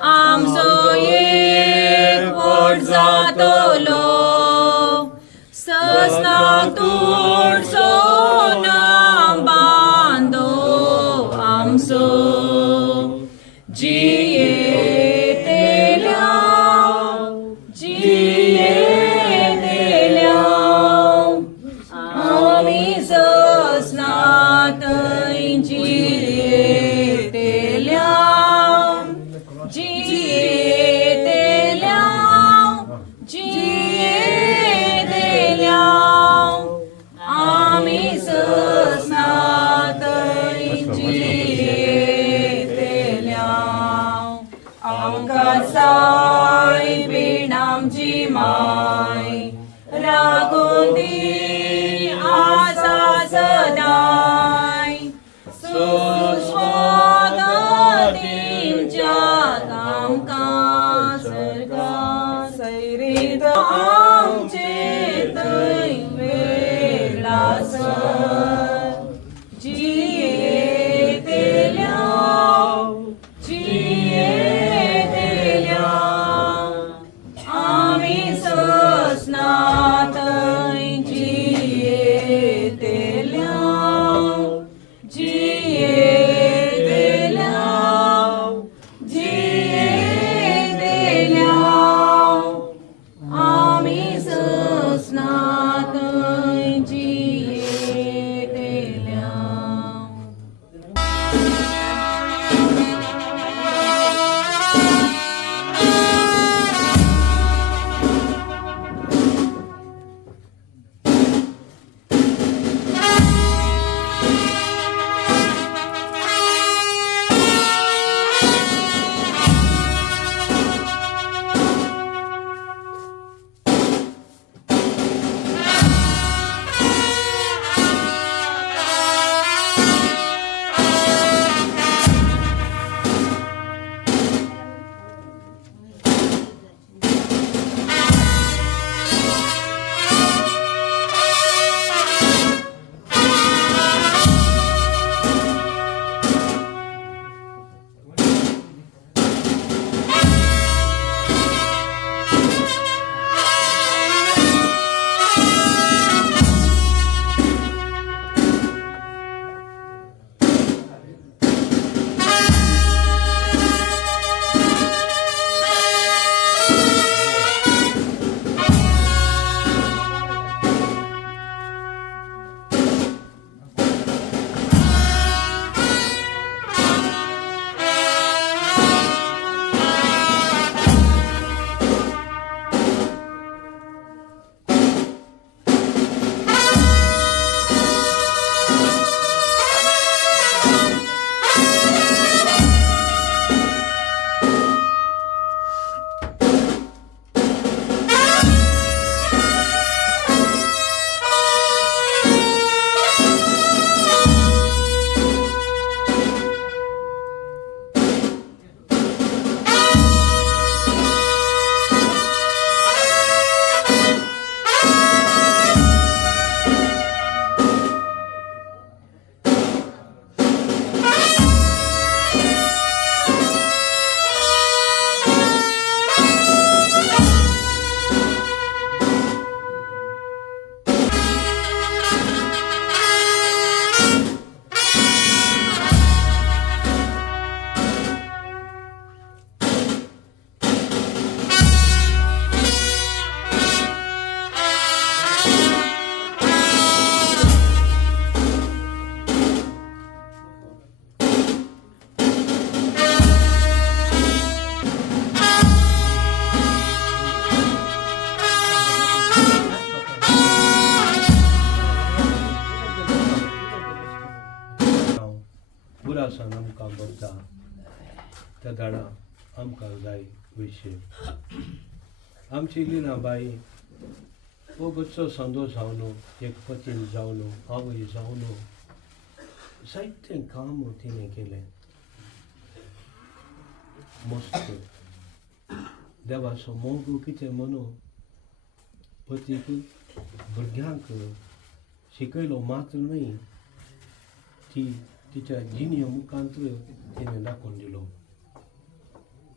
आमचो एक वट जातलो ससनाक तुळसो नाम बांदो आमचो जियेतेल्या जियेतेल्या आमी ससनात जियेतेल्या जियेतेल्या जियेतेल्या आमी ससनात जियेतेल्या आमकां साय बीण आमची माय राखून दी आसा सदाय सुस्वागतीच्या आमकां सरकार सैरीत आमचे थंय वेगळा सर जियेतेल्या जियेतेल्या आमी ससनात जियेतेल्या जियेतेल्या जियेतेल्या आमी ससनात जियेतेल्या बुरासान आमकां भोगता त्या झाडां आमकां जाय विशय आमची लिना बाई वो बच्चो संदो जावन एक पतीन जावन आवय जावन जायतें काम तिणें केलें मस्त देवाचो मोग कितें म्हणू पतीक भुरग्यांक शिकयलो मात्र न्हय ती तिच्या जिणें मुखांतर तिणें दाखोवन दिलो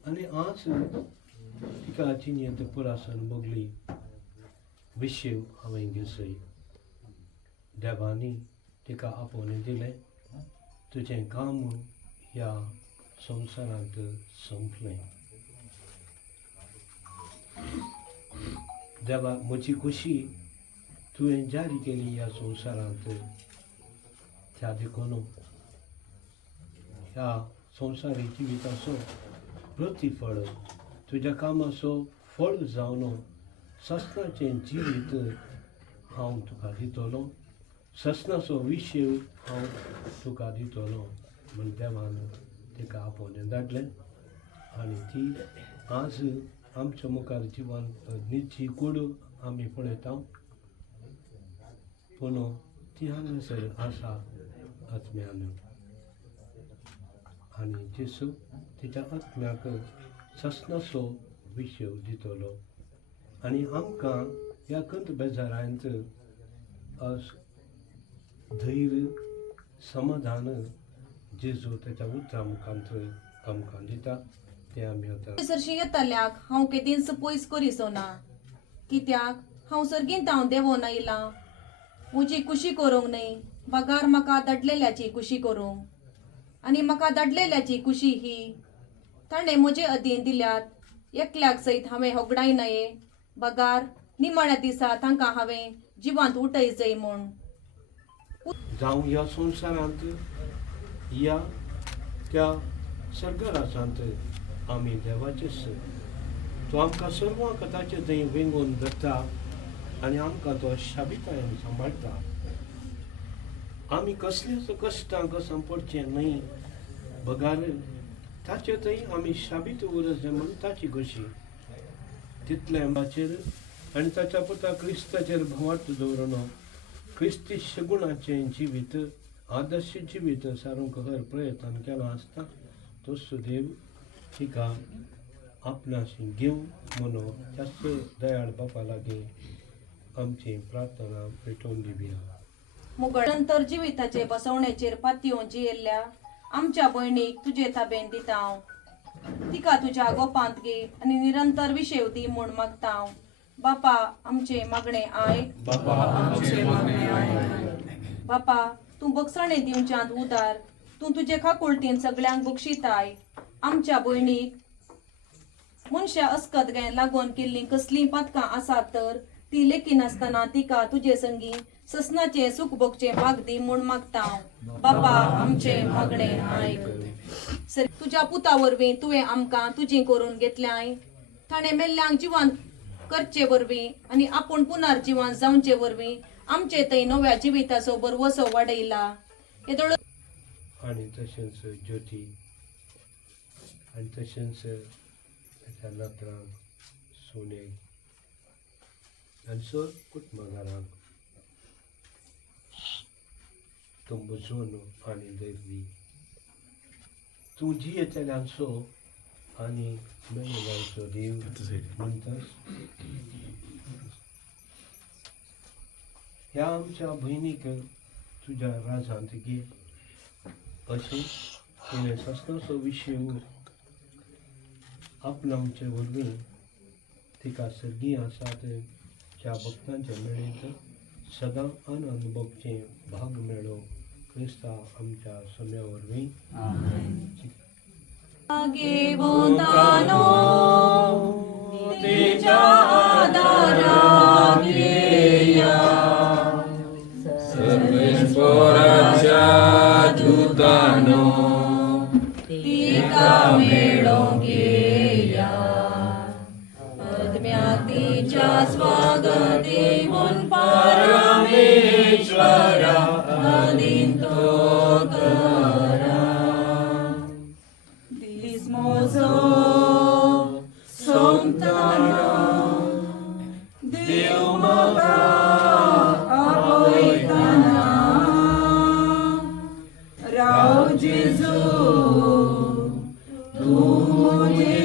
आनी आज तिका चिन्यत पुरासन बोगली विषय हांवें घेसय देवानी तिका आपोवन दिलें तुजें काम ह्या संवसारांत संपलें देवा म्हजी खुशी तुवें जारी केली ह्या संवसारांत त्या देखून ह्या संवसारी जिविताचो प्रतिफळ तुज्या कामाचो फळ जावन ससनाचें जिवीत हांव तुका दितलो ससनाचो विशय हांव तुका दितलो म्हण देवान तिका आपोवन धाडलें आनी ती आज आमच्या मुखार जिवन न्हिदची कूड आमी पळयता पूण ती हांगासर आसा आत्म्यान आनी जेसू तिच्या आत्म्याक ससनाचो विशय दितलो आनी आमकां ह्या कंत बेजारांत धैर्य समाधान जेजू त्याच्या उतरा मुखांत आमकां दिता ते आमी आतां सरशी येतल्याक हांव केदींच पयस करीसो ना कित्याक हांव सर्गींत हांव देवोन आयलां म्हजी खुशी करूंक न्ही बागार म्हाका धाडलेल्याची खुशी करूंक आनी म्हाका धाडलेल्याची खुशी ही ताणें म्हजे अधीन दिल्यात एकल्याक सयत हांवें होगडाय नये बागार निमाण्या दिसा तांकां हांवें जिवांत उठयचय म्हूण जावं ह्या संवसारांत या त्या सर्गरासांत आमी देवाचेच तो आमकां सर्वांक ताचे थंय वेंगून धरता आनी आमकां तो शाबितायेन सांबाळटा आमी कसल्याच कश्टांक सांपडचें न्ही बगार ताचे थंय आमी शाबीत उरचें म्हूण ताची कशी तितले आमचेर आनी ताच्या पुता क्रिस्ताचेर भवार्थ दवरून क्रिस्ती शगुणाचें जिवीत आदर्श जिवीत सारूंक हर प्रयत्न केलो आसता तोच देव तिका आपणाशी घेव म्हणून त्याच दयाळ बापा लागीं आमची प्रार्थना पेटोवन दिवया मुगळंतर जिविताचे बसवणेचेर पातयो जियेल्ल्या आमच्या भयणीक तुजे ताब्यान दिता हांव तिका तुज्या गोपांत घे आनी निरंतर विशेव दी म्हूण मागता हांव बापा आमचे मागणे आयक बापा तूं बक्षणे दिवच्यांत उदार तूं तुजे खाकुळटीन सगळ्यांक बक्षिताय आमच्या भयणीक मनशा अस्कतगाय लागून केल्लीं कसलीं पातकां आसात तर ती लेकी नासतना तिका तुजे संगी ससनाचे सुख भोगचे भाग दी म्हूण मागता हांव बापा आमचे मागणे आयक तुज्या पुता वरवीं तुवें आमकां तुजी करून घेतल्याय ताणें मेल्ल्यांक जिवंत करचे वरवीं आनी आपूण पुनर्जिवन जावचे वरवीं आमचे थंय नव्या जिविताचो बरवसो वाडयला आनी तशेंच ज्योती आनी तशेंच ताच्या नातरांक सोनेक आनी सर कुटुंबांक तूं बुजोवन आनी धैर्य तूं जियेतल्यांचो आनी मेलेल्यांचो देव म्हणटास ह्या आमच्या भयणीक तुज्या राजांत घे अशें तिणें ससनाचो विशय आपणावचे वरवीं तिका सर्गी आसात त्या भक्तांचे मेळीत सदां आनंद भोगचे भाग मेळो क्रिस्ता आमच्या सम्या वरवीं स्वागते म्हूण परमेश्वरा अदीन तो करा दीस मोजो सोमताना देव म्हाका आपयताना राव जेजू तूं म्हजे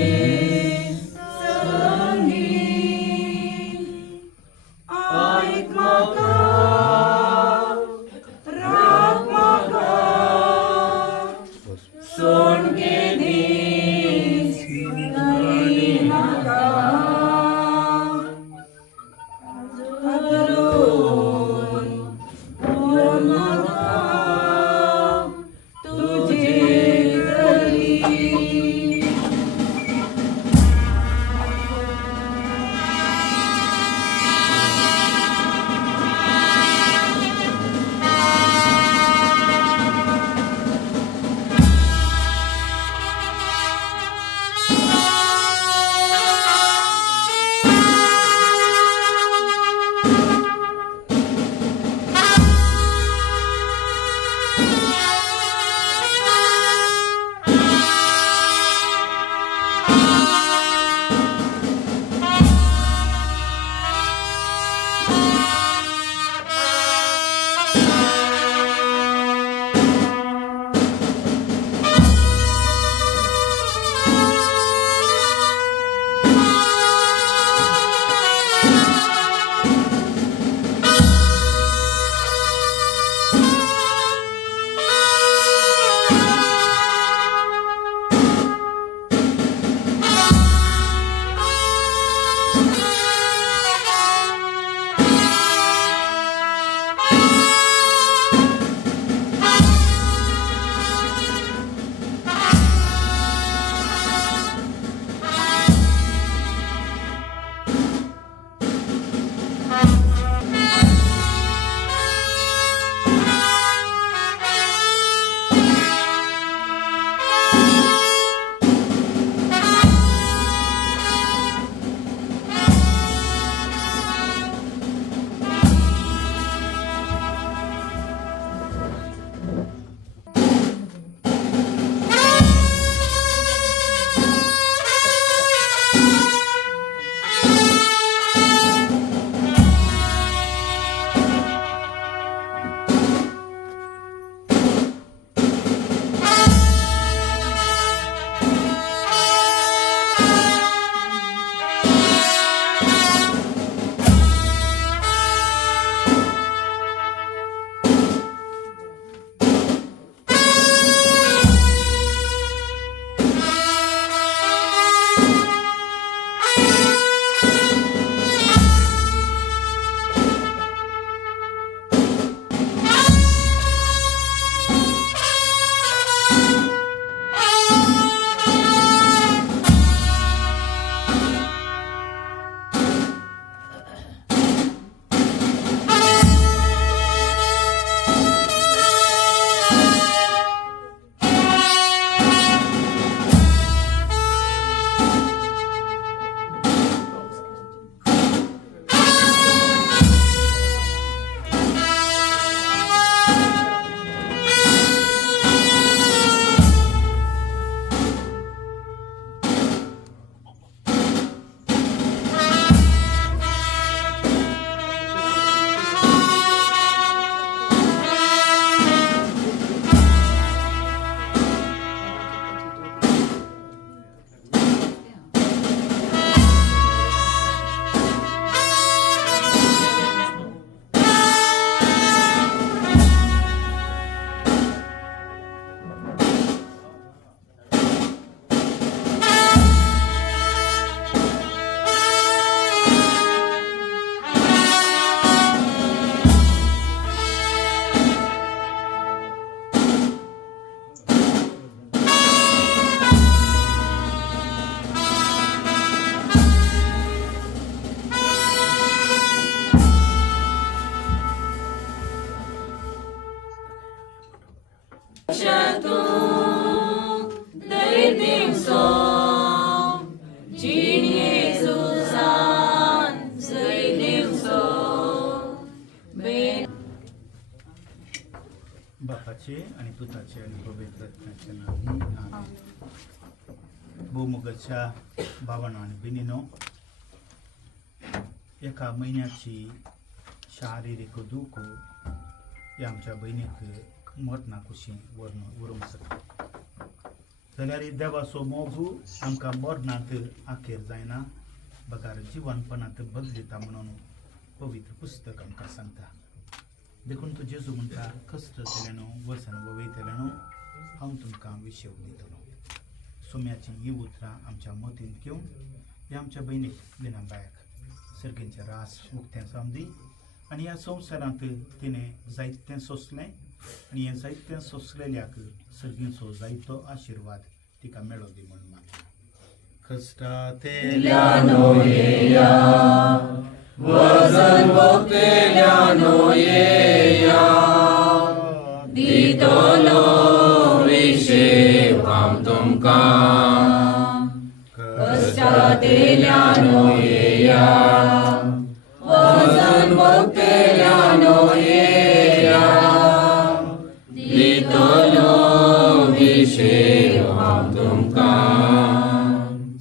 बापाचे आणि पुताचे आणि पवित्र रत्नाचे नावे आमेन. भूमुगाच्या भावांनो आणि भगिनींनो, एका महिन्याची शारीरिक दुःख या आमच्या बहिणीक मरना कुशी उरूंक शकता जाल्यार देवाचो मोग आमकां मरणांत आखेर जायना बगार जिवनपणांत बदलिता म्हणून पवित्र पुस्तक आमकां सांगता. देखून तो जेजू म्हणटा, कश्ट केल्यानो वसन वयतल्यानो हांव तुमकां विशेव दितलो. सोम्याची ही उतरां आमच्या मतीन घेवन ह्या आमच्या भयणीक लिना बायक सर्गेंचे रास उक्तें समदी आनी ह्या संवसारांत तिणें जायतें सोंसलें आनी हें जायतें सोंसलेल्याक सर्गेंचो जायतो आशिर्वाद तिका मेळो दी म्हूण मागता.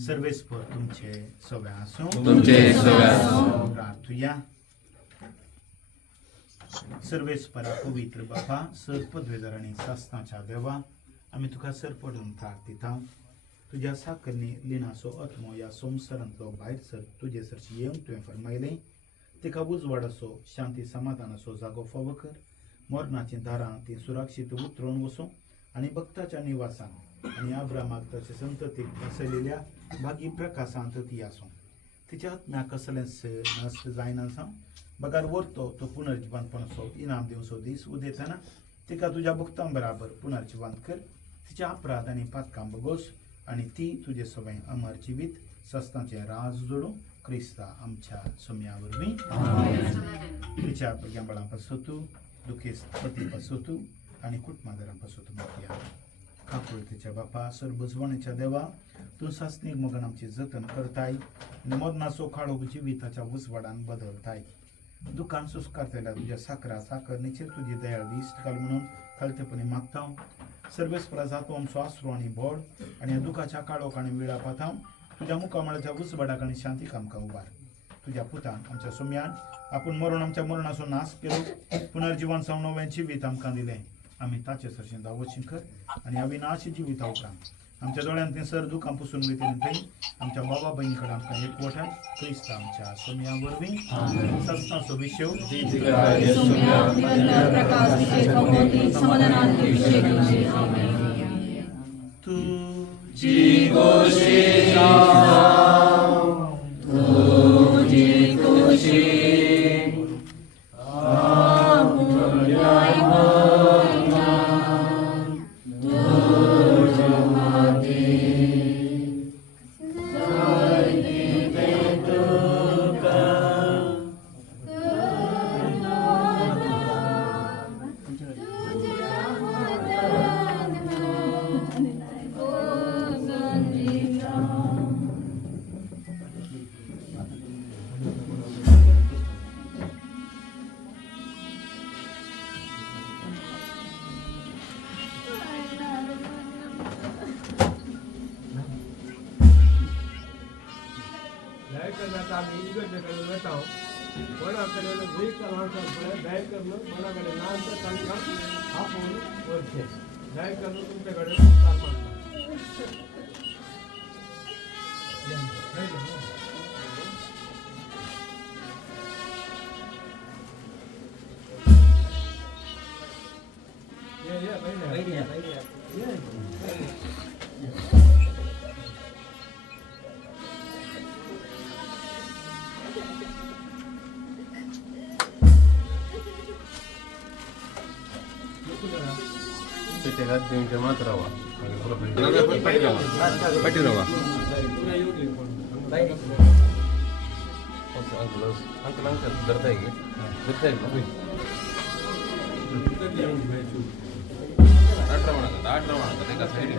सर्वेस्पर तुमचे सगळे आसूं प्रार्थुया. सर्वेस्परा पवित्र बापा सर पदवेदार आनी शास्त्राच्या देवा आमी तुका सर पडून प्रार्थिता. तुज्या साकरनी लिनाचो आत्मो ह्या संवसारांतलो भायर सर तुजे सरची येवंक तुवें फरमायलें. तिका उजवाडाचो शांती समाधानाचो जागो फावो कर. मरणाची दारां ती सुरक्षीत उतरोवन वचूं आनी भक्ताच्या निवासान आनी अब्रामाक ताचे संततीक बसयलेल्या भागी प्रकाशांत ती आसूं. तिच्या आत्म्याक कसलेंच नश्ट जायना जावं. बगार व्हरतो तो पुनर्जिवनपणाचो इनाम दिवचो दीस उदेताना तिका तुज्या भक्तां बराबर पुनर्जिवन कर. तिच्या अपराध आनी पातकां बगोस आनी ती तुजे सवय अमर जिवीत सस्तांचें राज जोडूं क्रिस्ता आमच्या सोम्या वरवीं. तिच्या भुरग्यां पासून तूं दुखेस पती पासून तूं आनी कुटुंबादारां पासून तूं मागया. काकुळतेच्या बापा सर्वजवणीच्या देवा तूं सासणीक मोगन आमची जतन करताय आनी मरणाचो काळोख जिविताच्या उजवाडान बदलताय. दुकान सुस्कारतेल्या तुज्या साकरा साकर निचेर तुजी दयाळ दिश्ट घाल म्हणून खालतेपणी मागता. सर्वेस्परा जातो आमचो आसरो आनी बोड आनी ह्या दुखाच्या काळोख आनी वेळा पातां तुज्या मुखामळाच्या उजवाडाक आनी शांतीक आमकां उबार. तुज्या पुतान आमच्या सोम्यान आपूण मरून आमच्या मरणाचो नाश केलो पुनर्जिवन जावन नवें जिवीत आमकां दिलें. आमी ताचे सरशें दावोशीं कर आनी अविनाशी जिविता उपरांत आमच्या दोळ्यांत सर दुखां पुसून वयतलीं थंय आमच्या बाबा भयणी कडेन आमकां एकवटाय क्रिस्त आमच्या सोम्या वरवीं. सस्तांचो विशेव तुजी ಮಾತ್ರವ ಅಂಕಲ್ ಅಂಕಲ್ ಬರ್ತಾ ಈಗ ಬರ್ತಾ ಇಲ್ಲ ಆಟ ಮಾಡಕ ಈಗ ಸೈಡ್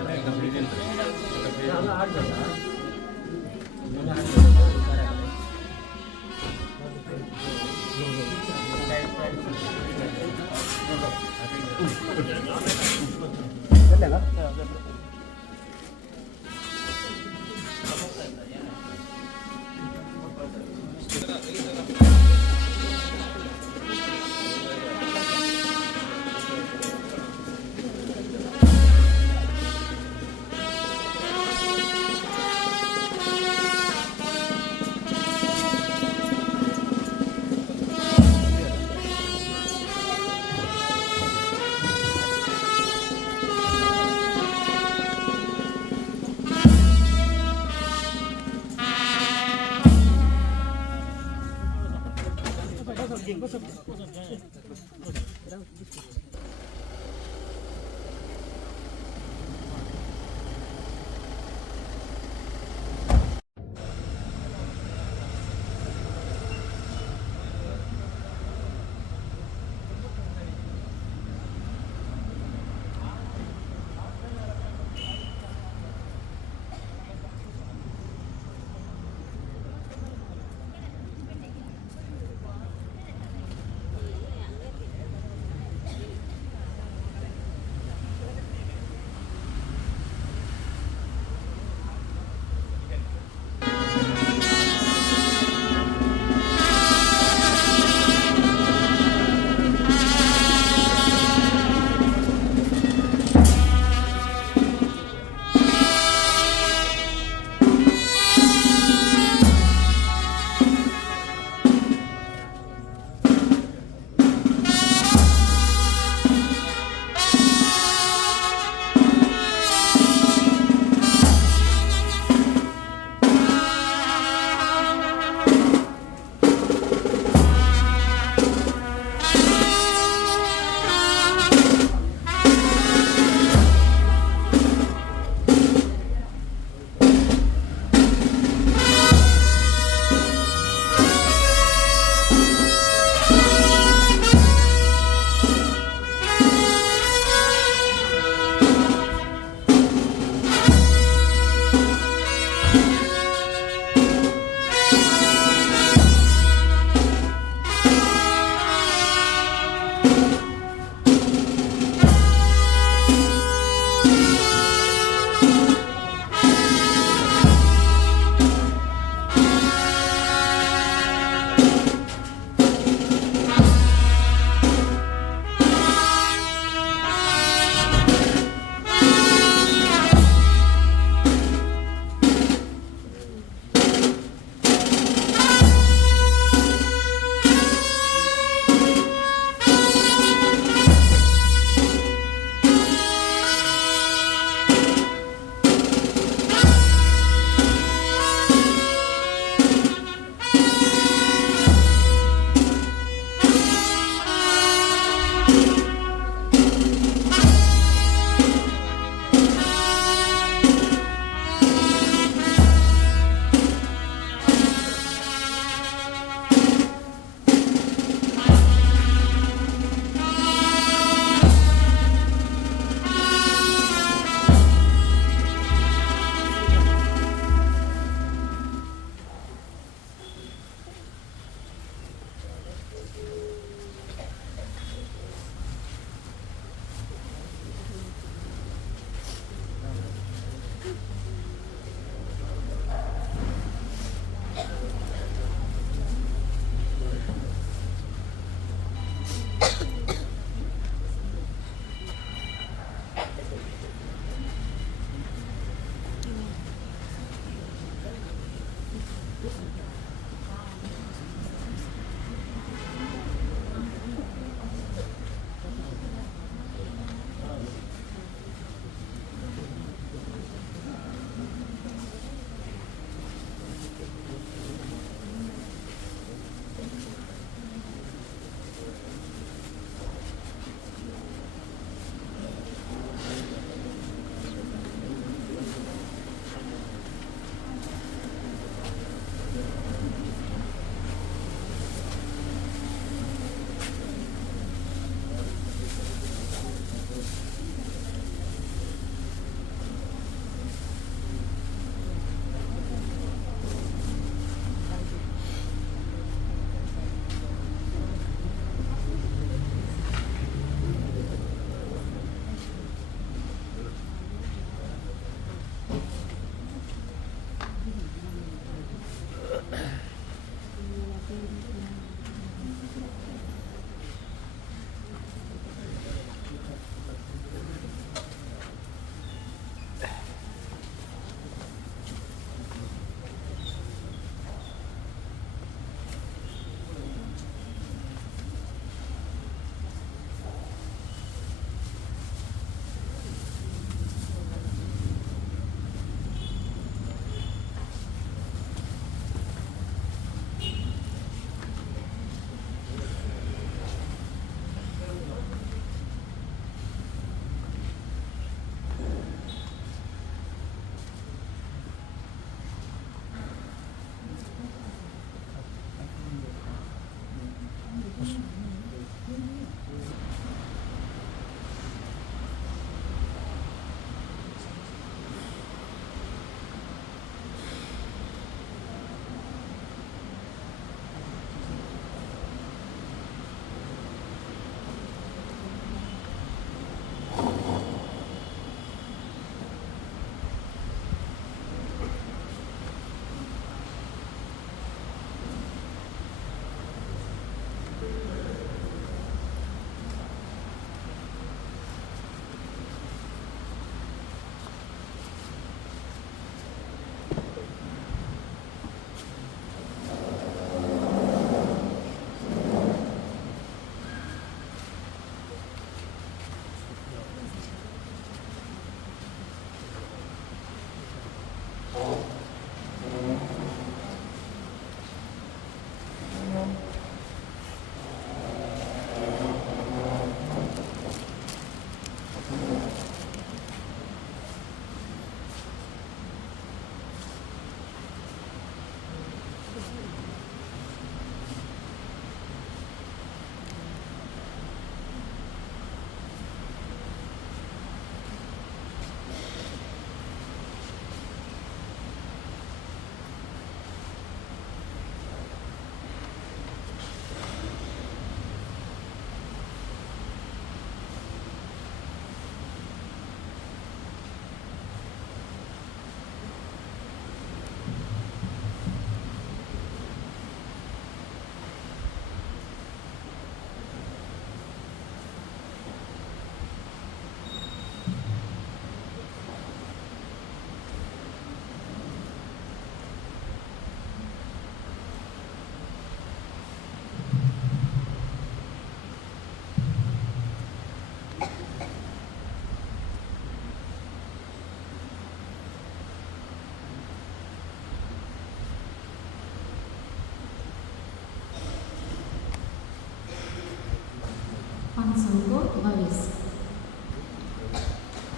सांगो बावीस.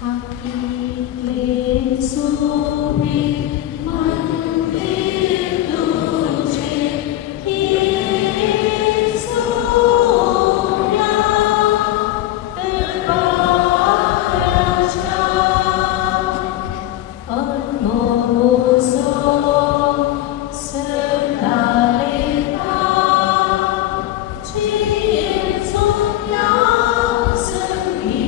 हाकिले सोबे मंदिर तुझे येशूया दरबाराच्या अनमोसो सरदारेता चिंचोया संगी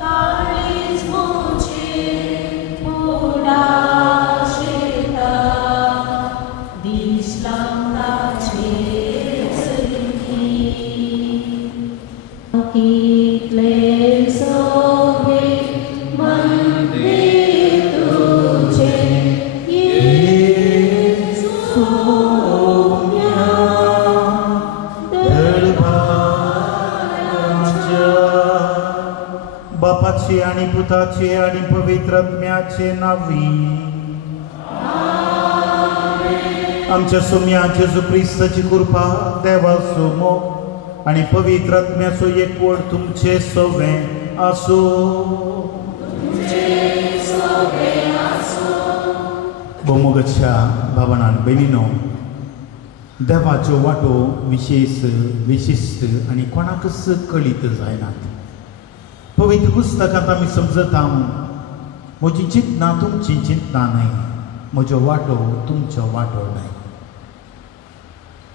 ताळीच मोचे पोडाशेता दिसलांगाचे संगी कितले सोबे मंदिर तुझे येशूया दरबाराच्या बापाचे आणि पुताचे आणि पवित्र आत्म्याचे नावी आमच्या सोम्या जेजू ख्रिस्ताची कृपा देवाचो मोग आणि पवित्र आत्म्याचो एकवट तुमचे सगळे आसो. भोवमोगाच्या भावनान बेनिनो देवाच्यो वाटो विशेष विशिश्ट आणि कोणाकच कळीत जायनात. पवित्र पुस्तकांत आमी समजता म्हजी चिंतना तुमची चिंतना न्हय, म्हजो वाटो तुमचो वाटो न्हय.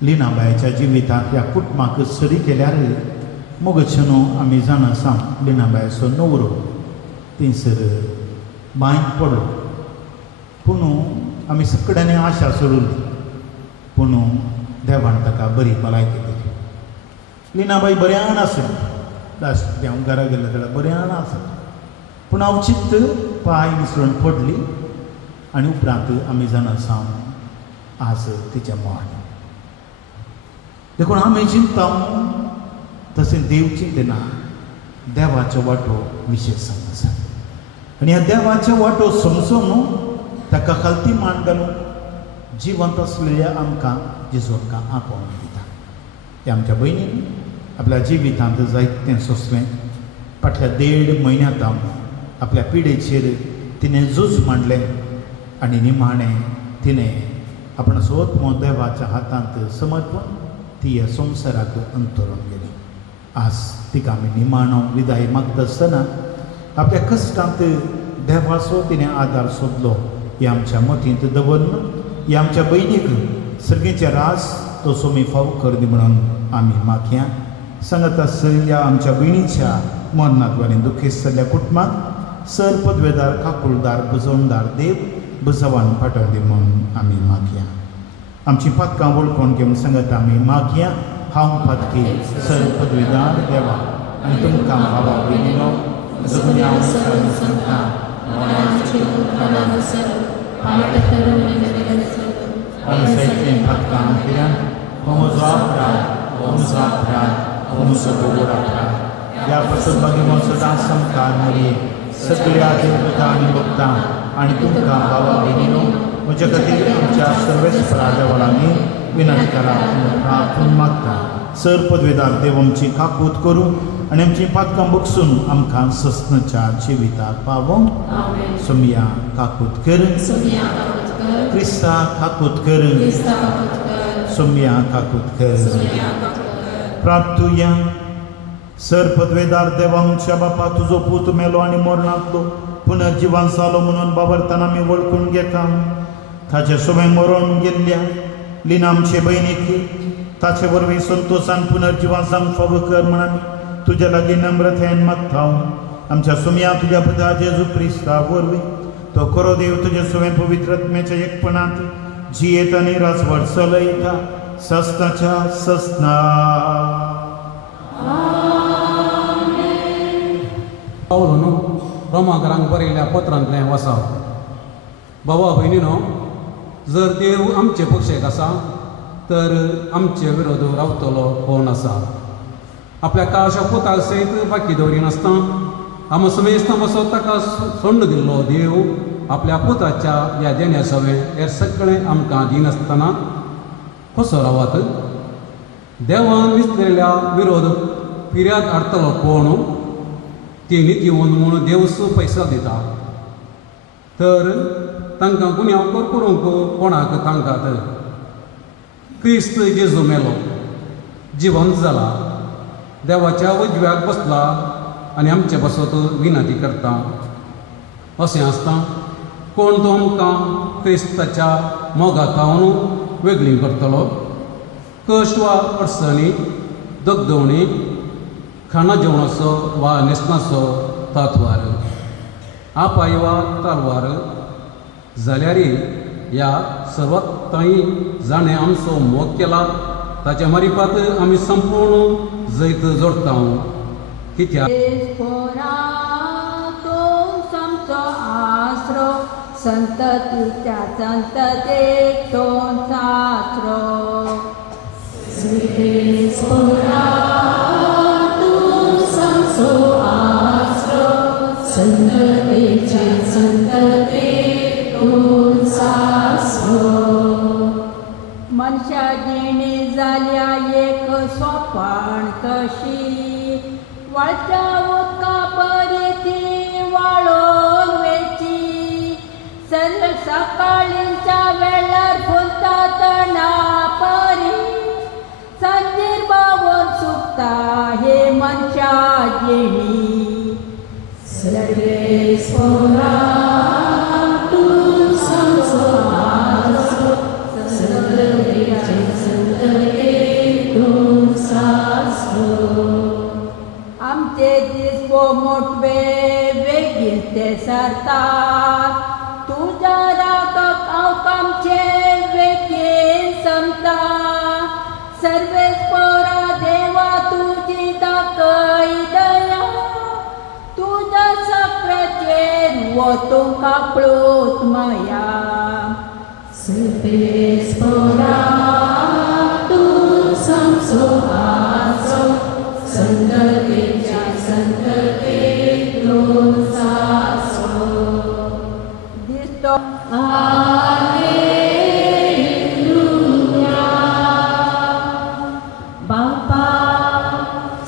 लिनाबायच्या जिवितांत ह्या कुटुंबाक सरी केल्यार मोगच्यो न्हू आमी जाणा साम लिनाबायचो नवरो थंयसर बांयक पडलो. पूण आमी सगळ्यांनी आशा सोडली, पूण देवान ताका बरी भलायकी दिली. लिनाबाई बऱ्यान आसली, लास्ट हांव घरा गेलो जाल्यार बऱ्यान आसली, पूण हांव चित्त पांय निसरून पडली आनी उपरांत आमी जाणा साम आज तिचें मरण. देखून आमी चिंतता तशें देव चिंतना देवाचो वाटो विशेश समज आनी ह्या देवाचो वाटो समजून ताका खालती मान घालून जिवंत आसलेल्या आमकां जेजू आमकां आपोवन दिता. हे आमच्या भयणीन आपल्या जिवितांत जायतें सोंसलें. फाटल्या 1.5 म्हयन्यांत आपल्या पिडेचेर तिणें झूज मांडलें आनी निमाणें तिणें आपण सोत्म देवाच्या हातांत समर्पण ती ह्या संवसाराक अंतरून गेली. आज तिका आमी निमाणो विदाय मागता आसतना आपल्या कश्टांत देवाचो तिणें आदार सोदलो हे आमच्या मतींत दवरन हे आमच्या भयणीक सर्गेचे रास तो सोमी फाव कर दी म्हणून आमी मागया. सांगत आस ह्या आमच्या भयणीच्या मरणाद्वारे दुखीत जाल्ल्या कुटुंबाक सर पदवेदार काकुळदार बुजवणदार देव बुजवान पाठव दी म्हणून आमी मागया. आमची पातकां वळखून घेवन सांगत आमी मागया. हांव पातकी सर पदवेदार देवा आनी तुमकां भावा भयणीनो जगून हांव सांगता साहित्य पातकां किऱ्यान हो म्हजो अपराध, हो म्हजो अपराध, हो म्हजो गोड अपराध. ह्या पासून मागीर म्हजो सदांच संकार मरी सगळ्या देवतां आनी भक्तां आनी तुमकां भावा भयणीनो म्हजे खातीर आमच्या सर्वेस्परा देवाळांनी विनंती करा प्रार्थून मागता. सर पदवेदार देव आमची काकूत करूं आनी आमची पातकां बगसून आमकां सस्नच्या जिविताक पावों. सोमिया काकूत कर, क्रिस्ता काकूत कर, सोमिया काकूत कर. प्रार्थुया. सर पदवेदार देव आमच्या बापा तुजो पूत मेलो आनी मरणांतलो पुनर्जिवान जालो म्हणून बाबरताना आमी वळखून घेता. ताचे सोबे मरून गेल्ल्या लिना आमचे भयणीक ताचे वरवीं संतोशान पुनर्जिवान जावंक फाव कर म्हण आमी तुज्या लागीं नम्रतायेन मागता. आमच्या सोम्या तुज्या पुता जेजू क्रिस्ता वरवीं तो खरो देव तुजे सोबे पवित्र आत्म्याच्या एकपणांत जियेत आनी राजवट चलयता सस्नाच्या सस्ना. पावलो न्हू रोमाकारांक बरयल्ल्या पत्रांतलें वसाव. बाबा भयणीनो, जर देव आमचे पक्षेक आसा तर आमचे विरोध रावतलो कोण आसा. आपल्या काळशा पुताक सयत बाकी दवरिनासतना आमचो समेस्त मातसो ताका सोंड दिल्लो देव आपल्या पुताच्या ह्या देण्या सवें हें सगळें आमकां दिनासतना कसो रावात. देवान विसलेल्या विरोध फिर्याद हाडटलो कोण ती नीती म्हूण देवस पैसा दिता तर तांकां गुन्यांव करूंक कोणाक तांकात क्रिस्त जेजू मेलो जिवंत जाला देवाच्या उजव्याक बसला आनी आमचे बसत विनंती करता अशें आसता कोण तो आमकां क्रिस्ताच्या मोगाक खावन वेगळी करतलो कश्ट वा अडचणी दगदवणी खाणा जेवणाचो वा न्हेसणाचो तातवार आपाय वा तालवार जाल्यार ह्या सर्वतांय जाणें आमचो मोग केला ताच्या मारिफात आमी संपूर्ण जैत जोडटा कित्याक आसरो संततीच्या संततेक दोन सासरो संततेच्या संततेक दोन सासरो मनशा जिणी जाल्या एक सोपाण कशी वाळच्या उदका बरी ती वाळोन वेची सर सकाळींच्या वेळार फुलता तना परी संजेर बावर सुकता हे मनशा जिणी सर्वेस्परा आमचे दीस मोठवे वेगीन ते सरतात तुझ्या रागाक हांव आमचे वेगीन समता सर्वेस्परा देवा तुजी दाखय दया तुझ्या सप्राचेर वतूंक आपळूत माया सर्वेस्परा तूं समसो आसो संततेच्या संततेक दोन सासरो दिसतो हालेलुया बापा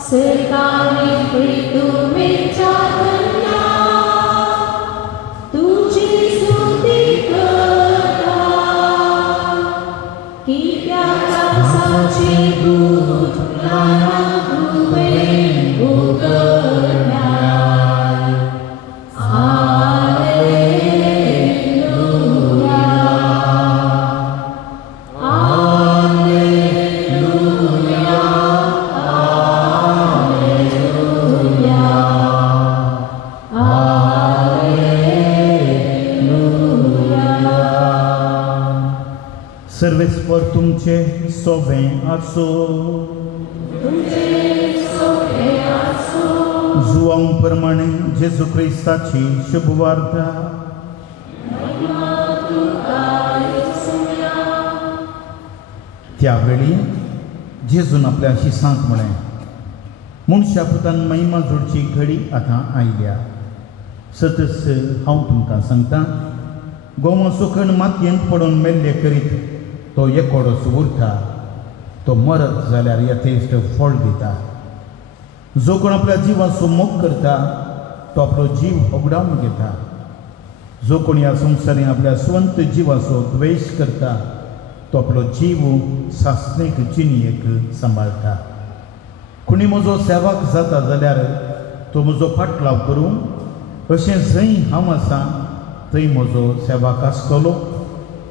सेगाने प्रितुमेच्या धन्या तुझी स्तुती करता कित्याक आसाचे दूत सर्वेस्पर तुमचे सोबें आसो जुवां प्रमाणे जेजू क्रिस्ताची शुभ वार्ता त्यावेळी जेजून आपल्या शिसांक म्हळें मनशा पुतान महिमा जोडची घडी आतां आयल्या सतस हांव तुमकां सांगता गोवा सुखण मातयेंत पडून मेल्ले करीत तो एकोडोच उरता तो मरत जाल्यार यथेश्ट फळ दिता जो कोण आपल्या जिवाचो मोग करता तो आपलो जीव होगडावन घेता जो कोण ह्या संवसारीन आपल्या स्वंत जिवाचो द्वेश करता तो आपलो जीव सासणेक जिणयेक सांबाळटा कोणी म्हजो सेवक जाता जाल्यार तो म्हजो फाटलाव करूं अशें जंय हांव आसां थंय म्हजो सेवक आसतलो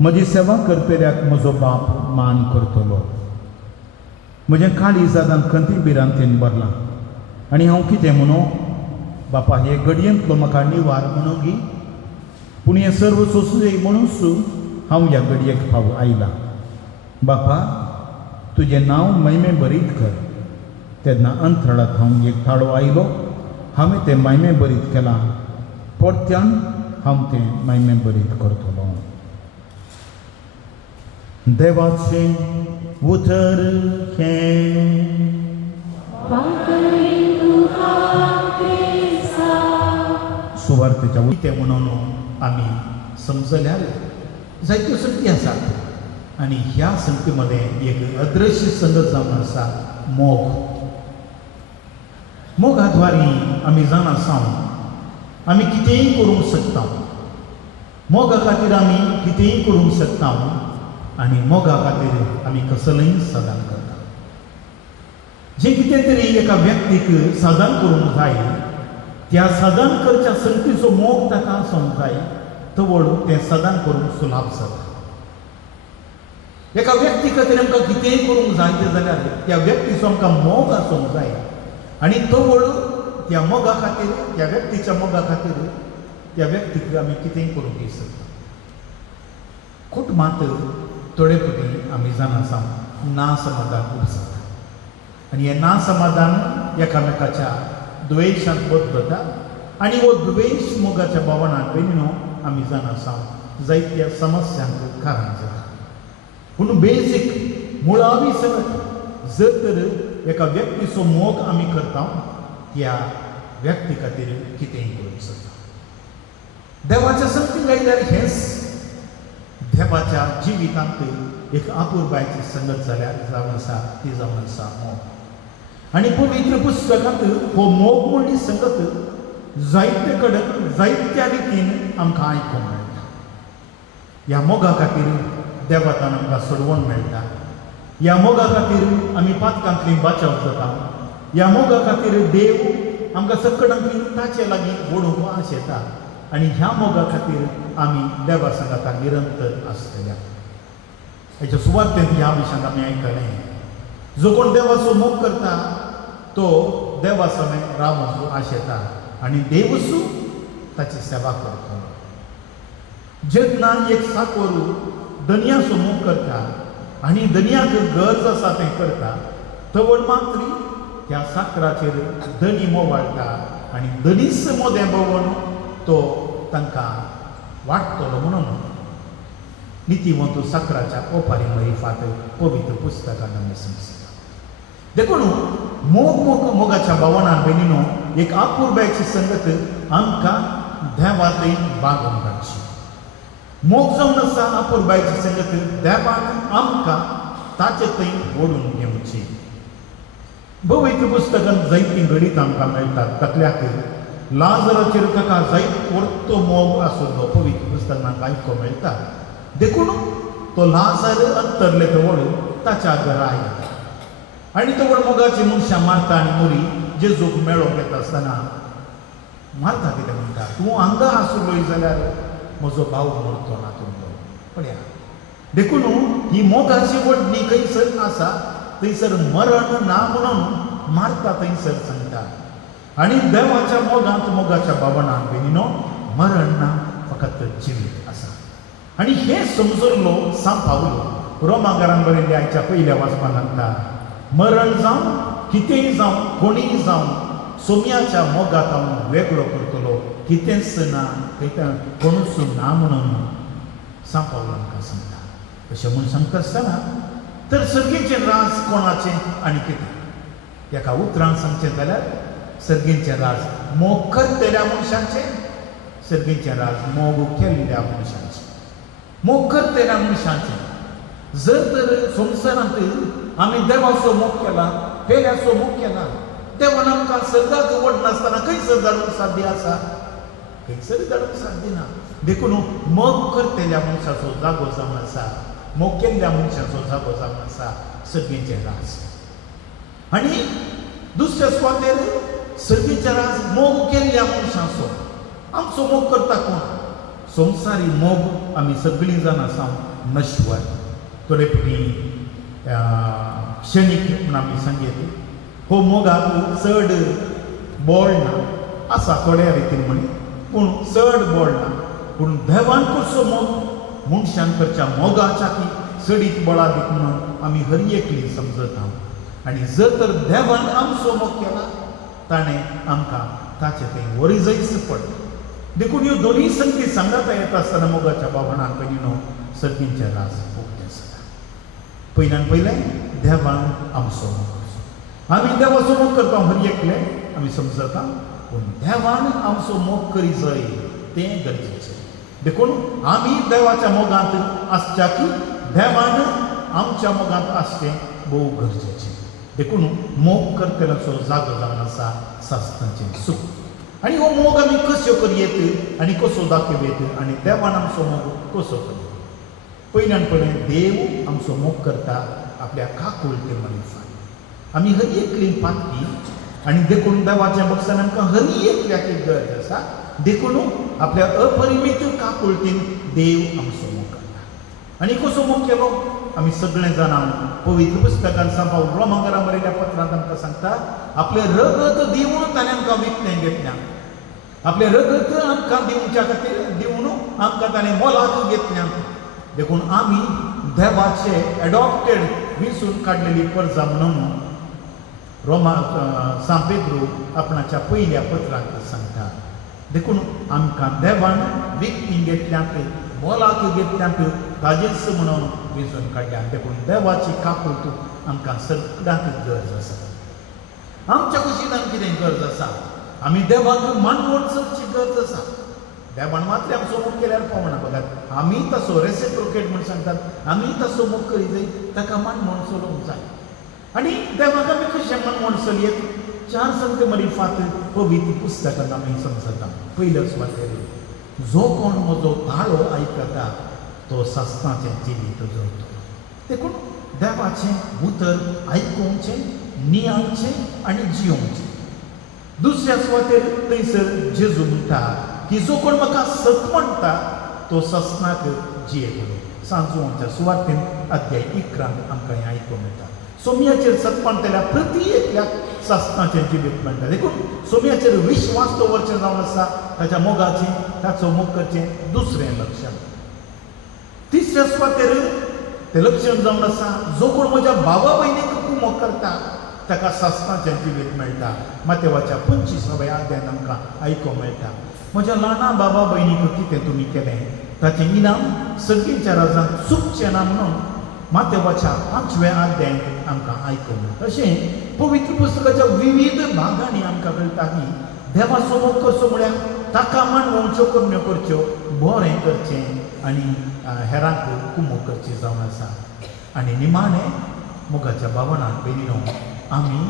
म्हजी सेवा करपेल्याक म्हजो बाप मान करतलो म्हजें काळीजादान खंती बिरांतेन भरलां आनी हांव कितें म्हणो बापा हे घडयेंतलो म्हाका निवार म्हणो गी पूण हें सर्व सोंसुये म्हणूच हांव ह्या घडयेक फावो आयलां बापा तुजें नांव महिमे बरीत कर तेन्ना अंतराळांत हांव एक थाळो आयलो हांवें तें महिमे बरीत केलां परत्यान हांव तें महिमे बरीत करतलो देवाचें उतर हें सुवार्थेच्या उते म्हणून आमी समजल्यार जायत्यो संगती आसात आणि ह्या संगतीमध्ये एक अदृश्य संगत जावन आसा मोग. मोगाद्वारे आमी जाण आसा आमी कितेंय करूंक शकता. मोगा खातीर आमी कितेंय करूंक शकता आनी मोगा खातीर आमी कसलंय साधन करता. जे कितें तरी एका व्यक्तीक साधन करूंक जाय त्या साधन करच्या संगतीचो मोग ताका आसूंक जाय तवळ तें साधन करूंक सुलाभ जाता. एका व्यक्ती खातीर आमकां कितेंय करूंक जाय तें जाल्यार त्या व्यक्तीचो आमकां मोग आसूंक जाय आनी तवळ त्या मोगा खातीर त्या व्यक्तीच्या मोगा खातीर त्या व्यक्तीक आमी कितेंय करूंक शकता. खूट मात थोडे फावटी आमी जाण आसा ना समाधान खूब जाता आनी हें ना समाधान एकामेकाच्या द्वेशांत बदलता आनी हो द्वेश मोगाच्या भावनांत भयणीनो आमी जाण आसा जायत्या समस्यांक कारण जाता. पूण बेजीक मुळावी संगत जर तर एका व्यक्तीचो मोग आमी करता त्या व्यक्ती खातीर कितेंय करूंक शकता. देवाच्या संगतीक आयल्यार हेंच देवाच्या जिवितांत एक आपुरबायची संगत जाल्यार जावन आसा ती जावन आसा मोग. आनी पवित्र पुस्तकांत हो मोग म्हणली संगत जायते कडेन जायत्या रितीन आमकां आयकूंक मेळटा. ह्या मोगा खातीर देवातान आमकां सोडवण मेळटा. ह्या मोगा खातीर आमी पातकांतली बाचाव जाता. ह्या मोगा खातीर देव आमकां सकडांतली ताचे लागीं ओडूंक आशेता आनी ह्या मोगा खातीर आमी देवा संगाताक निरंतर आसतल्या. हेच्या सुवातेंत ह्या विशयान आमी आयकलें जो कोण देवाचो मोग करता तो देवा समेत रावंक आशेता आनी देवसूं ताची सेवा करता. जेन्ना एक साकोरू दनयाचो मोग करता आनी दनयाक गरज आसा तें करता तवळ मात्री त्या साकराचेर दनी मोवाळटा आनी दनीस मोदें भोंवून तो तांकां वाडटलो म्हणून नितीवंत साकराच्या ओपारी मरिफात पवित्र पुस्तकांत आमी समजता. देखून मोगाच्या भावनान भयणीनो एक आपुरबायची संगत आमकां देवांतय बागोवंक घालची. मोग जावन आसा आपुरबायची संगत देवान आमकां ताचे थंय ओडून घेवची. पवित्र पुस्तकांत जायतीं गणित आमकां मेळटात. तातल्याक लाजराचेर ताका जायत व्हडलो मोग आशिल्लो पवित्र पुस्तकांत आयकूंक मेळटा. देखून तो लाजर अंतरले तवळ ताच्या घरा आयला आनी तवळ मोगाची मनशां मारता आनी मोरी जेजूक मेळोंक येता आसतना मारता कितें म्हणटा तूं हांगा आसलोय जाल्यार म्हजो भाव मरतो ना तुमचो. पळया देखून ही मोगाची वडणी खंयसर आसा थंयसर मरण ना म्हणून मारता थंयसर सांगता. आनी देवाच्या मोगांत मोगाच्या भावनांत भयणीनो मरण ना फकत जिवीत आसा. आनी हें समजलो सांग पावलो रोमाकारान बरयल्ले आयच्या पयल्या वाचपाक लागता मरण जावं कितेंय जावं कोणीय जावं सोम्याच्या मोगात हांव वेगळो करतलो कितेंच ना कोणूच ना म्हणून सांग पावलो आमकां सांगता. अशें म्हूण सांगता आसतना तर सर्गेचें राज कोणाचें आनी कितें एका उतरान सांगचें जाल्यार सर्गेचें राज मोग करतल्या मनशांचें सर्गेचें राज मोग केल्ल्या मनशांचें. मोग करतल्या मनशांचें जर तर संवसारांत आमी देवाचो मोग केला पेल्याचो मोग केला देवान आमकां सर्गाक व्हडनासतना खंयसर धाडूंक साध्य आसा खंयसर धाडूंक साध्य ना. देखून मोग करतल्या मनशाचो जागो जावन आसा मोग केल्ल्या मनशाचो जागो जावन आसा सर्गेचें राज. आनी दुसऱ्या सुवातेर सर्गेचें राज मोग केल्ल्या मनशाचो आमचो मोग करता कोण संवसारी मोग आमी सगळीं जाण आसा नश्वर. थोडे फावटी क्षणीक म्हणून आमी सांगीत हो मोगाक चड बोळ ना आसा थोड्या रितीन म्हणी पूण चड बोळ ना. पूण देवान कसो मोग मनशान करच्या मोगाच्या की चडीत बळादीक म्हणून आमी हर एकली समजत आहा. आनी जर तर देवान आमचो मोग केला ताणें आमकां ताचे थंय वरिजयच पडटा. देखून ह्यो दोनूय संगती सांगता येता आसतना मोगाच्या भावनान भयणीनो सर्गेचें राज उक्तें जाता. पयल्यान पयलें देवान आमचो मोग आमी देवाचो मोग करता हर एकले आमी समजता पूण देवान आमचो मोग करी जाय तें गरजेचें. देखून आमी देवाच्या मोगांत आसच्या की देवान आमच्या मोगांत आसचें भोव गरजेचें. देखून मोग करतल्याचो जागो जावन आसा सासणाचें सूख. आनी हो मोग आमी कशो करयेत आनी कसो दाखयत आनी देवान आमचो मोग कसो करता. पयल्यान पयलें देव आमचो मोग करता आपल्या काकुळटे मनशान. आमी हर एकली पातकी आनी देखून देवाच्या बक्षान आमकां हर एकल्याक एक गरज आसा. देखून आपल्या अपरिमीत काकुळटीन देव आमचो मोग करता. आनी कसो मोग केलो आमी सगळे जाणां पवित्र पुस्तकांत सांबाळून रोमांकारा बरयल्या पत्रांत आमकां सांगता आपलें रगत दिवन ताणें आमकां विकतें घेतलें. आपलें रगत आमकां दिवच्या खातीर दिवन आमकां ताणें मोलाक घेतलें. देखून आमी देवाचे एडॉप्टेड विंसून काडलेली परजा म्हणून सान पेद्रो आपणाच्या पयल्या पत्रांत सांगता. देखून आमकां देवान विकतीं घेतल्यांत मोलाक घेतल्यांत ताजेच म्हणून विंसून काडल्यात. देखून देवाची काकूट आमकां सगळ्यांक गरज आसा. आमच्या कुशीन आमकां कितें गरज आसा आमी देवाक मानवण करची गरज आसा. देवान मात्र आमचो मोग केल्यार पावना. बघात आमी तसो रेसिप्रोकेट म्हूण सांगतात आमी तसो मोग करी जाय ताका मानवण चलोवंक जाय. आनी देवाक आमी कशें मानवण चलयत 4 संत मरिफात पवित्र पुस्तकांत आमी समजता. पयल्या सुवातेर जो कोण म्हजो ताळो आयकता तो सासणाचें जिवीत जगतो. देखून देवाचें उतर आयकुंचें नियाळचें आनी जियोंचें. दुसऱ्या सुवातेर थंयसर जेजू म्हणटा की जो कोण म्हाका सत म्हणटा तो ससनाक जियेतलो. सांजोवच्या सुवातेन अध्याय 11 आमकां हें आयकूंक मेळटा. सोमयाचेर सतपण केल्या प्रती एकल्याक सासणाचें जिवीत म्हणटा. देखून सोमयाचेर विश्वास दवरचें जावन आसा ताच्या मोगाचें ताचो मोग करचें दुसरें लक्षण. तिसऱ्या सुवातेर तें लक्षण जावन आसा जो कोण म्हज्या भावा भयणीक मोग करता ताका सासणाचें जिवीत मेळटा. मातेवाच्या 25व्या अध्यायान आमकां आयकूंक मेळटा म्हज्या ल्हाना बाबा भयणीक कितें तुमी केलें ताचें इनाम सर्गीच्या राजान चुकचें ना म्हणून मातेवाच्या 5व्या अध्यायान आमकां आयकूंक मेळटा. अशें पवित्र पुस्तकाच्या विविध भागांनी आमकां कळटा की देवाचो मोग करचो म्हळ्यार ताका मानवच्यो करण्यो करच्यो बरें करचें आनी हेरांक कुमो करची जावन आसा. आनी निमाणें मोगाच्या भावनान बेगिनो आमी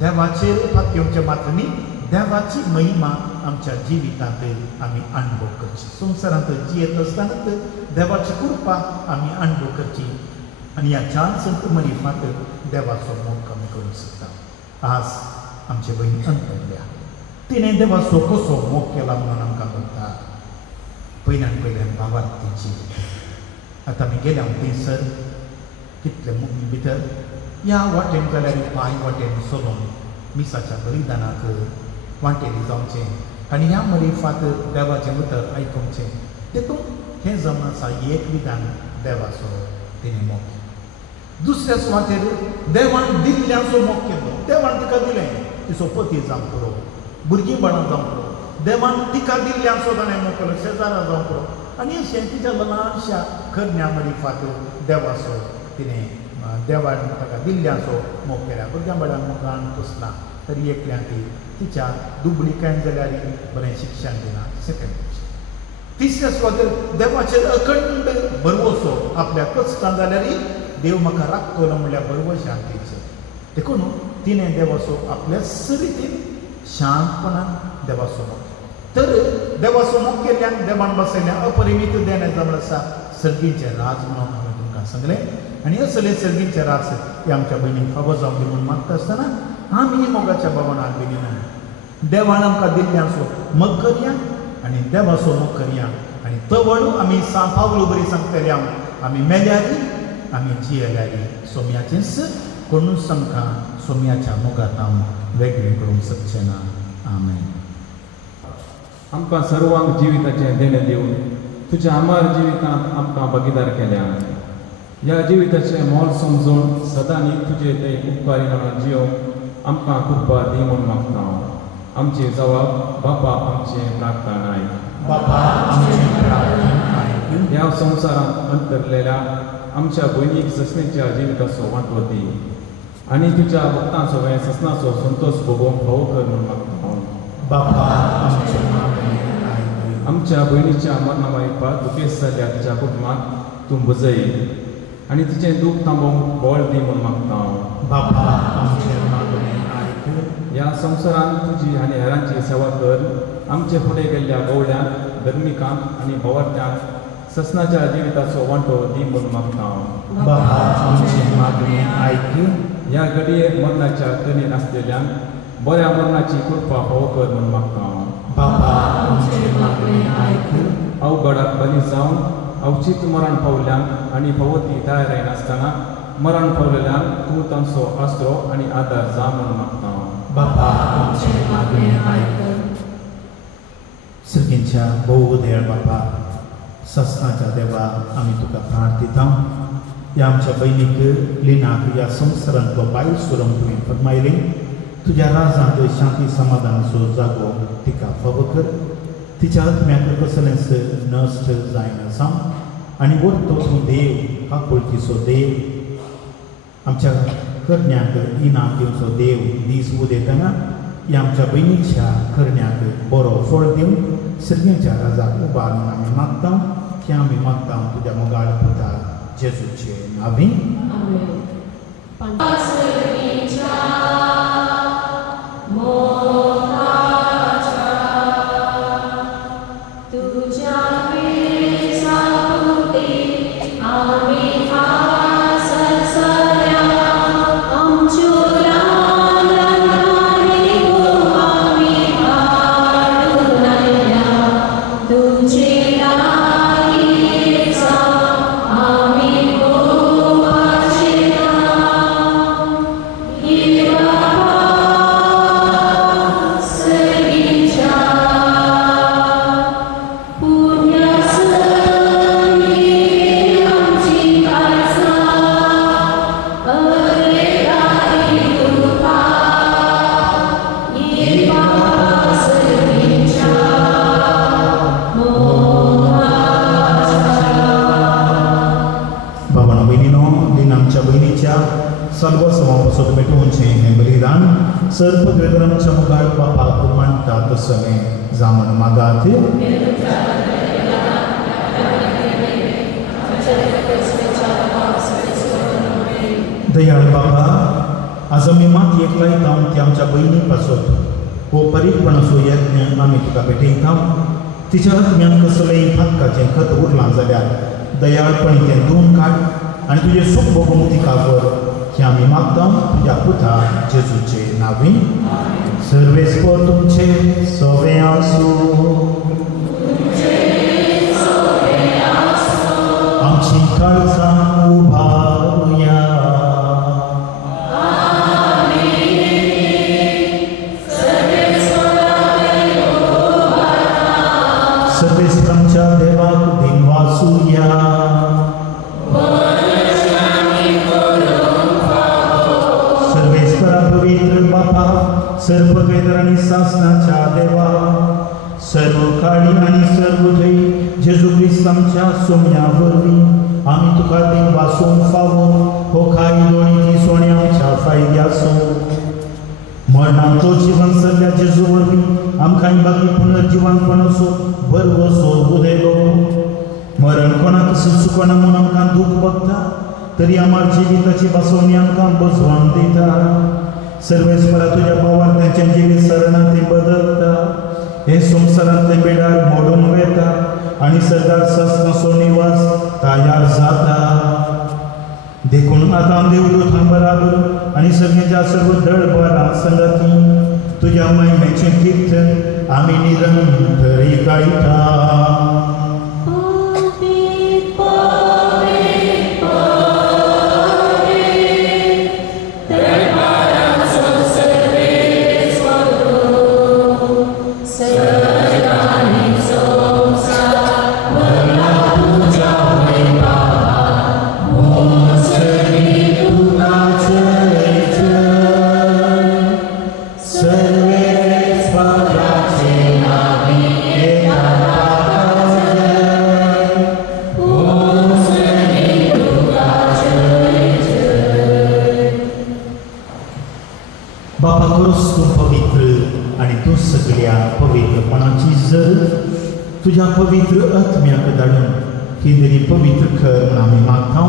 देवाचेर हात घेवचें मात्र न्ही देवाची महिमा आमच्या जिवितांत आमी अणभव करची. संवसारांत जियेत आसतनाच देवाची कृपा आमी अणभव करची आनी ह्या 4 संत मरिफात देवाचो मोग आमी करूंक शकता. आज आमचे भयणी अंतरल्या तिणें देवाचो कसो मोग केला म्हणून आमकां कळटा. पयल्यान भावार्थीची आतां आमी गेल्या थंयसर कितले भितर ह्या वाटेन जाल्यार पांय वाटेन चलून मिसाच्या बलिदानाक वांटेली जावचें आनी ह्या मरिफात देवाचें उतर आयकुंचें. देखून हें जावन आसा एक विधान देवाचो तिणें मोग. दुसऱ्या सुवातेर देवान दिल्ल्याचो मोग केलो. देवान तिका दिलें तिचो पती जावंक पुरो भुरगीं बाळां जावंक पुरो. देवान तिका दिल्ल्याचो ताणें मोग केलो शेजारा जावंक पुरो. आनी अशें तिच्या ल्हानशा खरण्या मरिफात देवाचो तिणें देवान ताका दिल्ल्याचो मोग केला. भुरग्यां बाळांक मोगान पुसला तरी एकल्यान ती तिच्या दुबळीकायन जाल्यार बरें शिक्षण दिना. सेकंड तिसऱ्या सुवातेर देवाचेर अखंड भरवोसो आपल्या कश्टां जाल्यारय देव म्हाका राखतलो म्हणल्यार बरोबर शांतीचें. देखून तिणें देवाचो आपल्या सरितीन शांतपणान देवाचो मोग. तर देवाचो मोग केल्ल्यान देवान बसयल्या अपरिमीत देणें जावन आसा सर्गीचें राज म्हणून हांवें तुमकां सांगलें. आनी असले सर्गीचें राज हे आमच्या भयणीक फावो जावं दी म्हणून मागता आसतना आमी मोगाच्या भावनान बेगिना देवान आमकां दिल्ल्याचो मोग करया आनी देवाचो मोग करया. आनी तवळ आमी पावलो बरी सांगतल्या आमी मेल्यारी आमी जियेल्यारी सोम्याचेंच कोणूच आमकां सोम्याच्या मोगांत हांव वेगळें करूंक शकचें ना. आमेन. आमकां सर्वांक जिविताचें देणें दिवन तुज्या अमर जिवितांत आमकां भागीदार केल्या. ह्या जिविताचें मोल समजून सदांनी तुजे ते उपकारी म्हणून जियोवंक आमकां कृपा दी म्हूण मागता हांव. आमचे जबाब बापा आमचें प्रार्थना आयक. बापा आमचें प्रार्थना आयक. ह्या संवसारांत अंतरलेल्या आमच्या भयणीक ससणेच्या जिविताचो वांटो दी आनी तुज्या भक्तांचो वेळ ससनाचो संतोष भोगोवंक फावो कर म्हूण मागता हांव. बापा आमचें आयक. आमच्या भयणीच्या मरणा मायपाक दुखेस्त जाल्ल्या तिच्या कुटुंबाक तूं बुजय आनी तिचें दूख थांबोवंक बळ दी म्हूण मागता हांव. बापा आमचें मागणें आयक. ह्या संवसारांत तुजी आनी हेरांची सेवा कर. आमचे फुडें गेल्ल्या गवळ्यांक गर्मिकांत आनी भोवरत्यांक ससनाच्या जिविताचो वांटो दी म्हूण मागता हांव. बापा आमचें मागणें आयक. ह्या घडयेक मरणाच्या कणेन आसलेल्यांक बऱ्या मरणाची कृपा फावो कर म्हूण मागता हांव. बापा आमचें मागणें आयक. अवघडाक बली जावन अवचित मरण पावल्यांक आनी भोवती तयारेन आसतना मरण पावलेल्यांक तूं तांचो आसरो आनी आदार जा म्हूण मागता हांव. बापा आमचें मागणें आयक. सर्गेच्या भोव दयाळ बापा, ससनाच्या देवा आमी तुका प्रार्थिता. ह्या आमच्या भयणीक लिनाक ह्या संवसारांत तो पायल सुरंग तुवें फरमायलें. तुज्या राजांत शांती समाधानाचो जागो तिका फावो कर. तिच्या आत्म्याक कसलेंच नश्ट जायना सांग. आनी वरतो तूं देव, आपुलकीचो देव, आमच्या करण्याक इनाम दिवचो देव दीस उदेतना ह्या आमच्या भयणीच्या करण्याक बरो फळ दिवन सर्गेच्या राजाक उबार म्हूण आमी मागता. हें आमी मागता तुज्या मोगाळ पुता जेजूचे नांवी. सर्वस्वापासून मिटोवचें हें बलिदान सर्पवेदनाच्या मुखार बापाक मांडटा तसलें जामण मागात. दयाळ बाबा, आज आमी मातयेक लायता ते आमच्या भयणी पासत हो परीकपणाचो यत्न आमी तुका भेटयता. तिच्या आत्म्यान कसलेंय फातकाचें खत उरलां जाल्यार दयाळपणी तें धुवन काड आनी तुजें सूख भोगूंक तिका कर. हें आमी मागता तुज्या पुता जेजूचे नांवी. सर्वेस्पर तुमचे सवे आसूं. आमची काळजां उबारुया. सर्वेस्परांच्या देवाक दिनवासुया. पवित्र बापा, सर्ववेदर आणि सासनाच्या देवा, सर्व काळी आणि सर्व धई जेजू ख्रिस्तांच्या सोम्या वरवीं आमी तुका देव वासूंक फावो हो खाई दोळीची सोणी आमच्या फायद्याचो. मरणाचो जिवन सल्ल्या जेजू वरवीं आमकां बाकी पुनर्जिवनपणाचो बरवसो उदेलो. मरण कोणाक चुकना म्हूण आमकां दूख भोगता, तरी आमार जिविताची बासवणी आमकां बसवण दिता. सर्वेस्परा तुज्या भावार तेंचें जिवीत सरणां तें बदलता. हे संवसारांतले बेडार मोडून वेता आनी सदांच ससनाचो निवास तयार जाता. देखून आतां देवदूतां बराबर आनी सगळ्यांच्या सर्व दळबरां संगती तुज्या महिमेचें किर्तन आमी निरंतर गायता. बापा करूस तूं पवित्र आनी तूं सगळ्या पवित्रपणाची जर तुज्या पवित्र आत्म्याक धाडून कितें तरी पवित्र कर म्हूण आमी मागता.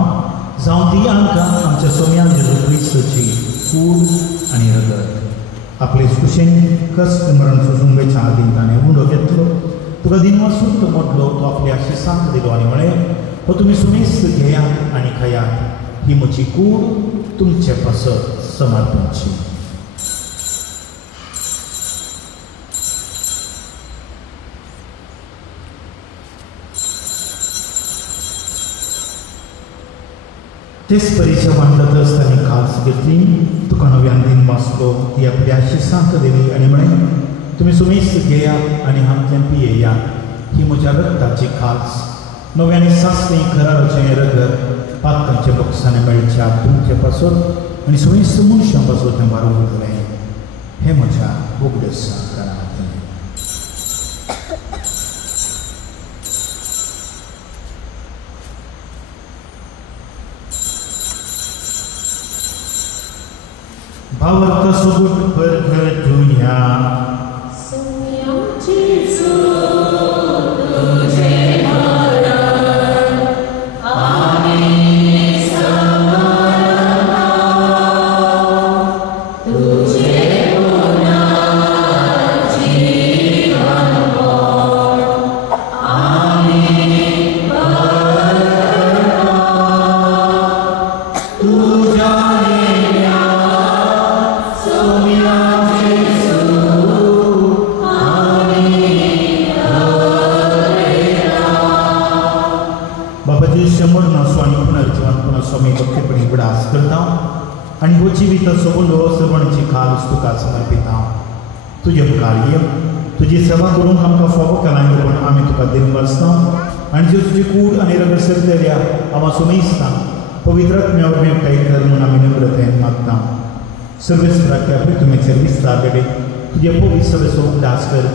सोम्या जेजू क्रिस्तची कूड आनी रगत आपले कुशेन कश्ट मरण सुसुंबेच्या आदीन ताणें उंडो घेतलो तुका दिनवासून तो मोडलो तो आपल्या शिसांक दिलो आनी म्हळें हो तुमी सुमेस्त घेयात आनी खायात ही म्हजी कूड तुमचे पासत समर्पणची. तेच परीक्षा मांडतच तांणी खास घेतली तुका नव्यान दिन वाचलो ती आपल्या शिसांक दिली आनी म्हळें तुमी सुमेस्त घेयात आनी हांतल्यान पियेयात ही म्हज्या रक्ताची खास नव्याने सासणी खरारोचें रगत पातकांचे बक्षांनी मेळच्या तुमचे पासून आनी सुमेस्त मनशां पासून तें बारोवन उरलें हें म्हज्या उगडेसा करात. भावार्थ सोबूट परखड ठेवया आनी हो जिविताचो उलो सर्वणची खास तुका समर्पिता. तुजें मुखार तुजी सेवा करूंक आमकां फोबो केलां पण आमी तुका दिन वाचता आनी ज्यो तुजी कूड आनी रगत सरलेल्या आमा सुमेस्तां पवित्रात्म्या वरवीं काय कर म्हूण आमी नम्रतेन मागता. सर्वेस्पराच्या प्रितुमेचेर विस्तार घडे तुजे पवित्र सभेचो उदास कर.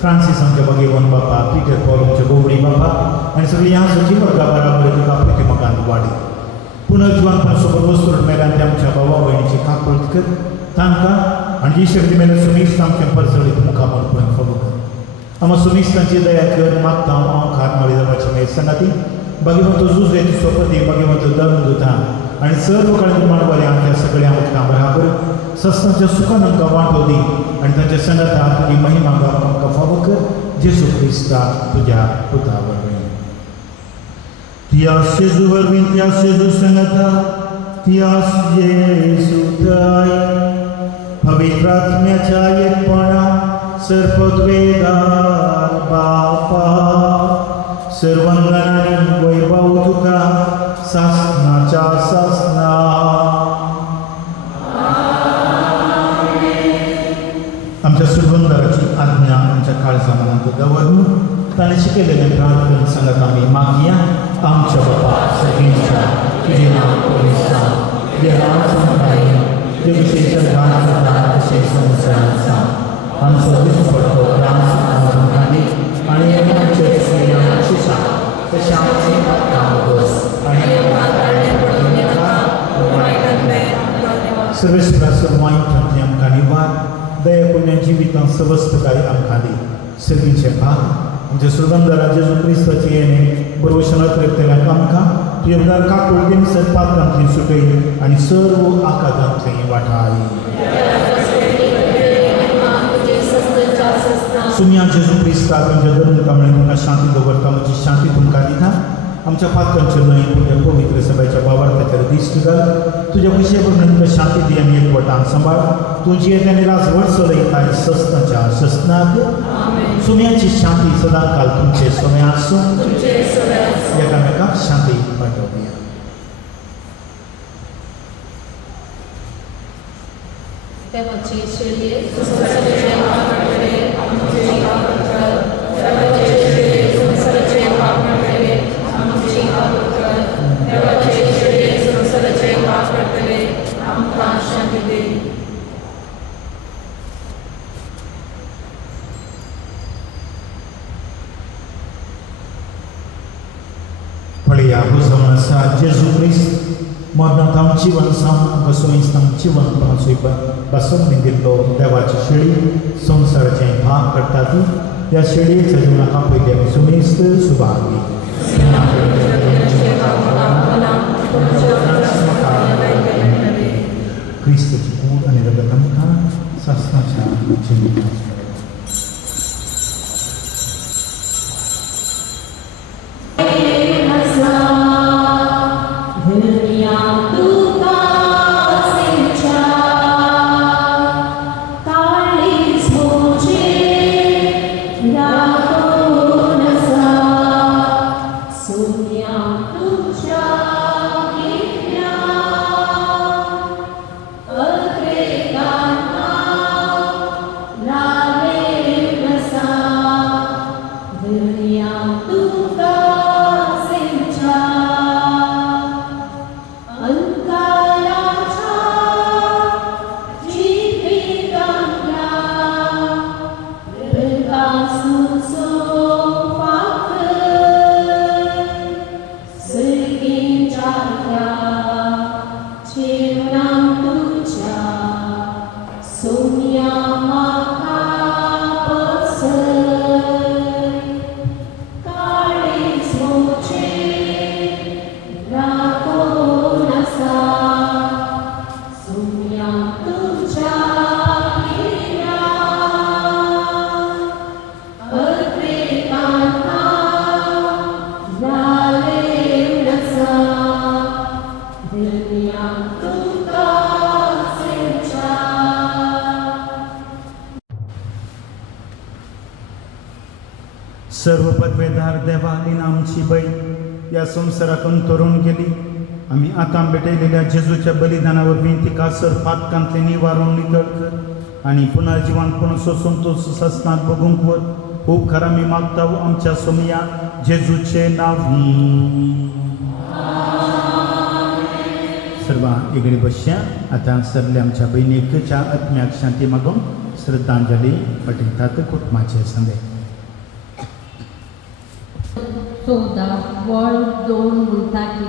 फ्रांसीस आमच्या भगेवन बापा पिटर पॉल आमच्या गोवडी बापा आनी सगळीं ह्या सजीव वर्गा बराबर तुका प्रतिमकांत वाडे. पुनर्जीवानपण सोबत वस्तूर मेल्यान ते आमच्या भावा भयणीची काकूळट कर तांकां आनी जी शक्ती मेल्यान सुमेस्त आमचें परसळीत मुखामलपण फोबो कर. आमा सुमेस्तांची दया कर मागता हांव खाट माळी जावपाची मेळ संगाती भगवंत जुजे सोपती भगवंत दंदुता आनी सर्व काळ निर्माण बरें आमच्या सगळ्या उदकां बराबर सस्तांच्या सुखान आमकां वांटो दी आनी तांच्या संगता तुजी महिमा गावपाक आमकां फावो कर जेजू क्रिस्ता तुज्या पुता वरवीं. Tias Jesu वरवीं तियास जेजू संगता तियास येसू थंय पवित्र आत्म्याच्या एकपणा सर्पद्वेदार बापा सर्वांगणांनी वैभव तुका सासनाच्या सासना. आमच्या सुरबंदाराची आज्ञा आमच्या काळजा मनांत दवरून ताणें शिकयलेलें प्रार्थना सांगत आमी मागया. आमच्या बापा सगळींच्या तुजें नांव पवित्र जावं तुजें राज्य येवं तुजें विशेश गाण जाता तशें संवसारांत जावं आमचो दिसपडटो त्रास आमकां घाली आनी आमचे सगळ्यांक शिक्षा तशें आमचें काम कर आनी सर्वेस्परा सर्वांत आमकां निवार दया पुण्या जिवितांत सवस्तकाय आमकां दी. सगळींचे भाग आमच्या सुरगंधरा जेजू क्रिस्ताची येणे बरोवशनात व्यक्तींक आमकां तुजे उदार काकूळटीन सत्पात्रांतली सुटय आनी सर्व आकादांतली वाटाय. सुम्या जेजू क्रिस्ता तुमच्या धर्म कामळे तुमकां शांती दवरता म्हजी शांती तुमकां दिता. आमच्या पातकांचेर न्हय तुमच्या पवित्र सभेच्या वावरताचेर दिश्ट घाल. तुज्या विशय करून तुमकां शांती दी आनी एकवटान सांबाळ. तुजी येता आनी राजवट चलयताय सस्ताच्या सस्नाक. सुम्याची शांती सदां काल तुमचे सोमे आसूं एकामेकाक शांती पाठोवया. पळया हुजम आसा जेजू क्रिस्त मरणांत हांव जिवन सावन कसोईस्तांक जिवनपणाचो बसोवन दिल्लो देवाची शेळी संवसाराचें भाग करता ती ह्या शेळयेच्या जिवनाक पयली आमी सुमेस्त सुभागी. जिविताचें सर्व पदवेदार देवालीन आमची बाई या संवसारातून तरुण गेली. आम्ही आता भेटलेल्या जेजूच्या बलिदानावर तिका पातकांतले निवारण नितळ कर आणि पुनर्जीवन पुन्हा सोसून तो ससनात बघूंक वर खूप खरा मी मागता आमच्या सोमया जेजूचे नावी. सर्व इकडे बसया. आता सरले आमच्या बहिणीच्या आत्म्याक शांती मागून श्रद्धांजली पठयतात कुटुंबाचे संदेश. 14 वर्ल्ड 2 म्हणटाकी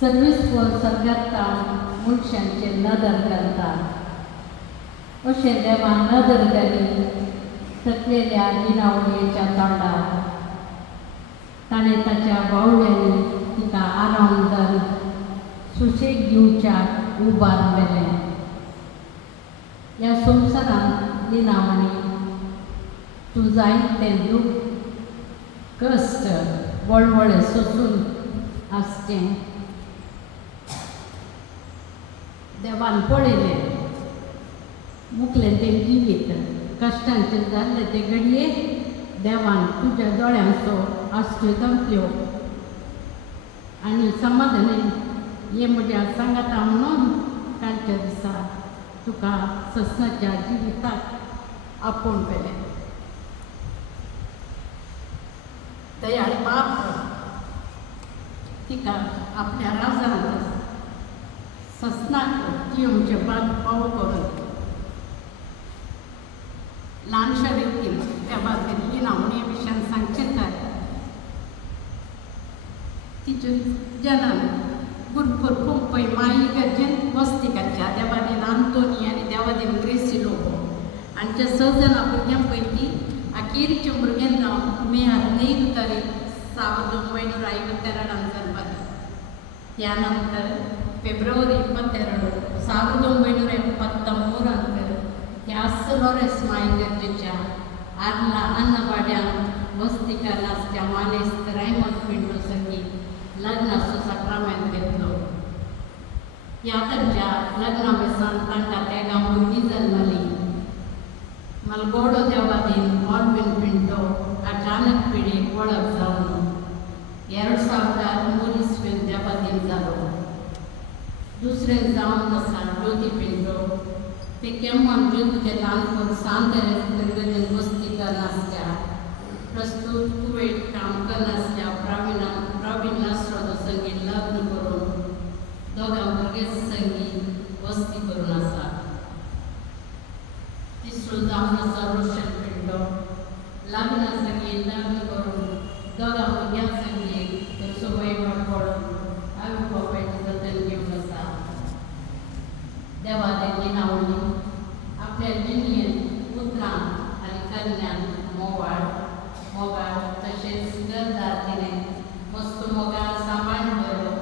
सर्वीस वर सर्गांतान मनशांचे नदर करतात अशें देवान नदर केली तकलेल्या निनावणेच्या तोंडार ताणें ताच्या बावड्यांनी तिका आरामदान सुशेग दिवच्याक उबारलेलें. ह्या संवसारांत निनावणी तूं जायतें दूख कश्ट वळवळे सोसून आसचें देवान पळयलें. मुखलें तें जिवीत कश्टांचें जाल्ले ते घडये देवान तुज्या दोळ्यांचो आश्चर्य दाखलो आनी समाधानान हे म्हज्या सांगाता म्हणून कालच्या दिसा तुका ससनाच्या जिविताक आपोवन पेलें. दयाळ बाप तिका आपल्या राजांत ससनाक जिवचे पाव करून ल्हानशा रितीन त्या बाबतींतली नावणी विशयान सांगचें तर तिचे जनान भरपूर खूब पळय माई गरजेन वस्तिकाच्या देवादेन आंतोनी आनी देवादेन ग्रेसिलोबो हांच्या 6 जाणां भुरग्यां पैकी अखेरचे भुरगें जावन मे 15 तारीख 1952 जल्मालें. त्या नंतर फेब्रुवारी 22 1973 ह्या सलोरेस मायगरजेच्या आर्ला अन्नवाड्यान वस्तिकार नासच्या मानेस्त रायमंड पिंटो संगीत लग्नाचो साक्रामेंत घेतलो. ह्या तांच्या लग्ना बेसान तांकां तेगा भुरगीं जल्मलीं. मलगोडो देवादीन ऑल्विन पिंटो अचानक पिडेक वळख जावन 2000 मोरिसवेल देवादीन जालो. दुसरें जावन आसा ज्योती पिंटो ते केम्मान ज्योतीचे ल्हानपण सांत वस्तिकार नासल्या प्रस्तूत कुवेट काम करनासल्या प्रवीण नासरोदो संगीत लग्न करून दोगां भुरगे संगीत वस्ती करून आसा. तिसरो जावन आसा रोशन पिंटो लग्ना संगीत लग्न करून दोगां भुरग्यां संगीत ताचो वैभव पडून आवय बापायची जतन घेवन आसा. देवादेवी नावणी आपल्या जिणयेन पुत्रां आनी कन्यान मोगाळ तशेंच घरदार तिणें मस्त मोगाळ सांबाळून दवरलो.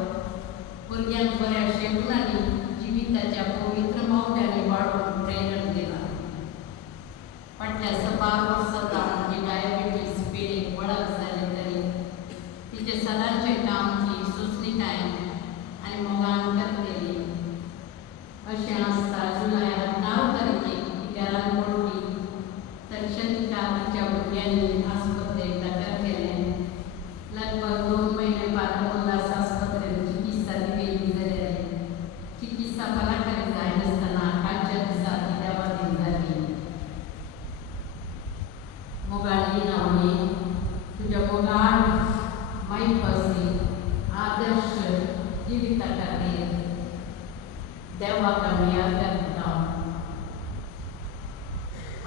भुरग्यांक बऱ्या शेगुणांनी जिविताच्या पवित्र मावड्यांनी वाडोवंक प्रेरण दिला. जिविता खातीर देवाक आमी आदार दिता.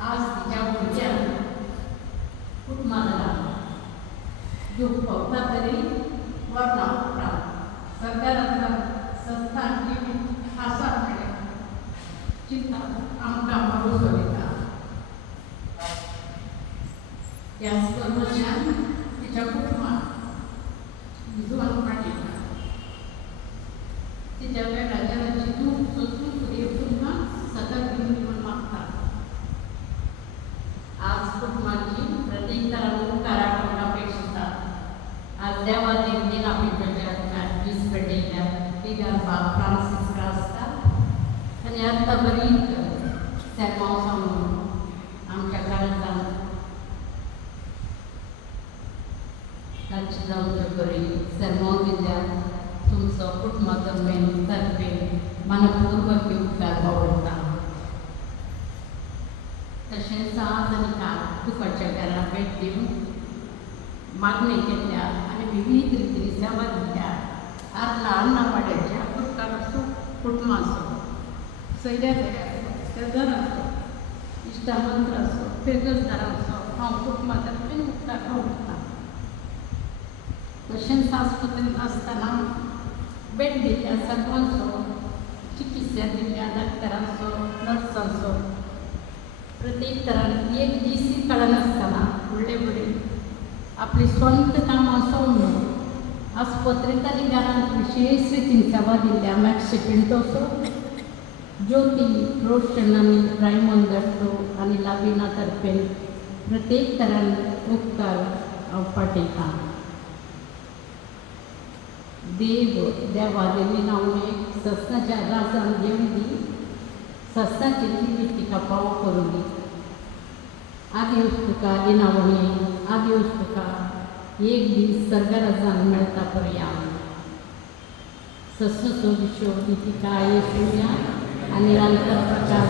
आज तिच्या भुरग्यांक कुटुंबाला दूख भोगता तरी वरना उपरा सरकारांतल्या संस्थांची आसा चिंता आमकां भरोसो दिता. ह्या कर्मचाऱ्यान तिच्या कुटुंबाक जुवान पाठयता. तिच्या वेळाची दूख सोसून कुटुंबाक सतत दिवन मागता. आज कुटुंबाची प्रत्येक तरान उपकार आठवण अपेक्षिता. आज देवा देवतीन आमी ताच्या दीस पेटयल्या. तिगार बाब फ्रांसीस आसता आनी आतां बरी सेरमांव सांगून आमच्या काळजान तांची जावचे बरी सेरमांव दिल्यार तुमचो कुटुंबातर्फे मनपूर्वक उपकार आवडटा. तशेंच आज आनी काल तुकाच्या घरा भेट दिवन मागणी केल्या आनी विविध रितीन सेवा दिल्या. आज ल्हान नावाड्याच्या कुटुंबाक आसूं कुटुंब आसूं सैऱ्या शेजार आसूं इश्टामंत्र आसूं पेजसदार आसूं हांव कुटुंबातर्फे उपकार आवडटा. तशेंच आस्पत्रेंत आसतना भेट दिल्या सर्वांचो चिकित्सा दिल्या डाक्टरांचो नर्सांचो प्रत्येक तरान एक दीस काळान आसतना व्हडले बरे आपली स्वंत कामां सोडून आस्पत्रेंत आनी घरांत विशेष रितीन सेवा दिल्या. मॅक्सी पिंटोसो ज्योती रोशन आनी रायमंड दट्टो आनी लाविना तर्फे प्रत्येक तरान उपकार हांव पाठयतां. देवा देवी नावणे सस्नाच्या राजान देव दी सस्नाची जिवीत तिका पाव करूं दी. आदिवस तुका लिनावणे आदिवस तुका एक दीस सर्गराजान मेळटा पर्यंत. सस्नचो विशो तिका येशुया आनी रांतर प्रकाश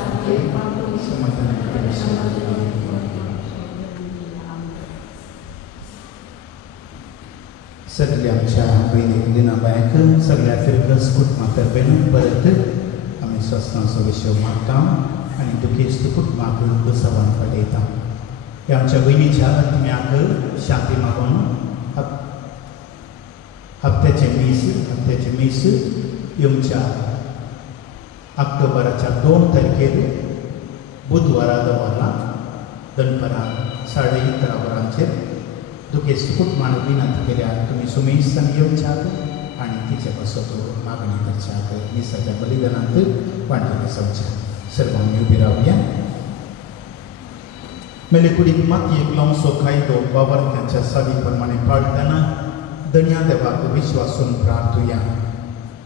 सगळ्या आमच्या बहिणी लिनाबायक सगळ्या फिरकस कुटुंबातर्फेन परत आमी सस्नाचो विशय मागता आनी दुखेस्त कुटुंबाक दुसवान पाठयता. ह्या आमच्या बहिणीच्या आत्म्याक शांती मागून हप्त्याचे मीस येवच्या ऑक्टोबराच्या 2 तारखेर बुधवारा दवरला दनपरां 11:30 वरांचेर. दुखेस्त कुटुंबान विनंती केल्या तुमी सुमेशान येवच्यात आनी तिचे बसतो मागणी करच्यात. मिसाच्या बलिदानांत वांटेले जावच्यात. सर्वांनी उबी रावया. मेले कुडीक मातयेक लावन सोखायलो बाबार्थ्यांच्या सादी प्रमाणे पाळटना दन्या देवाक विश्वासून प्रार्थुया.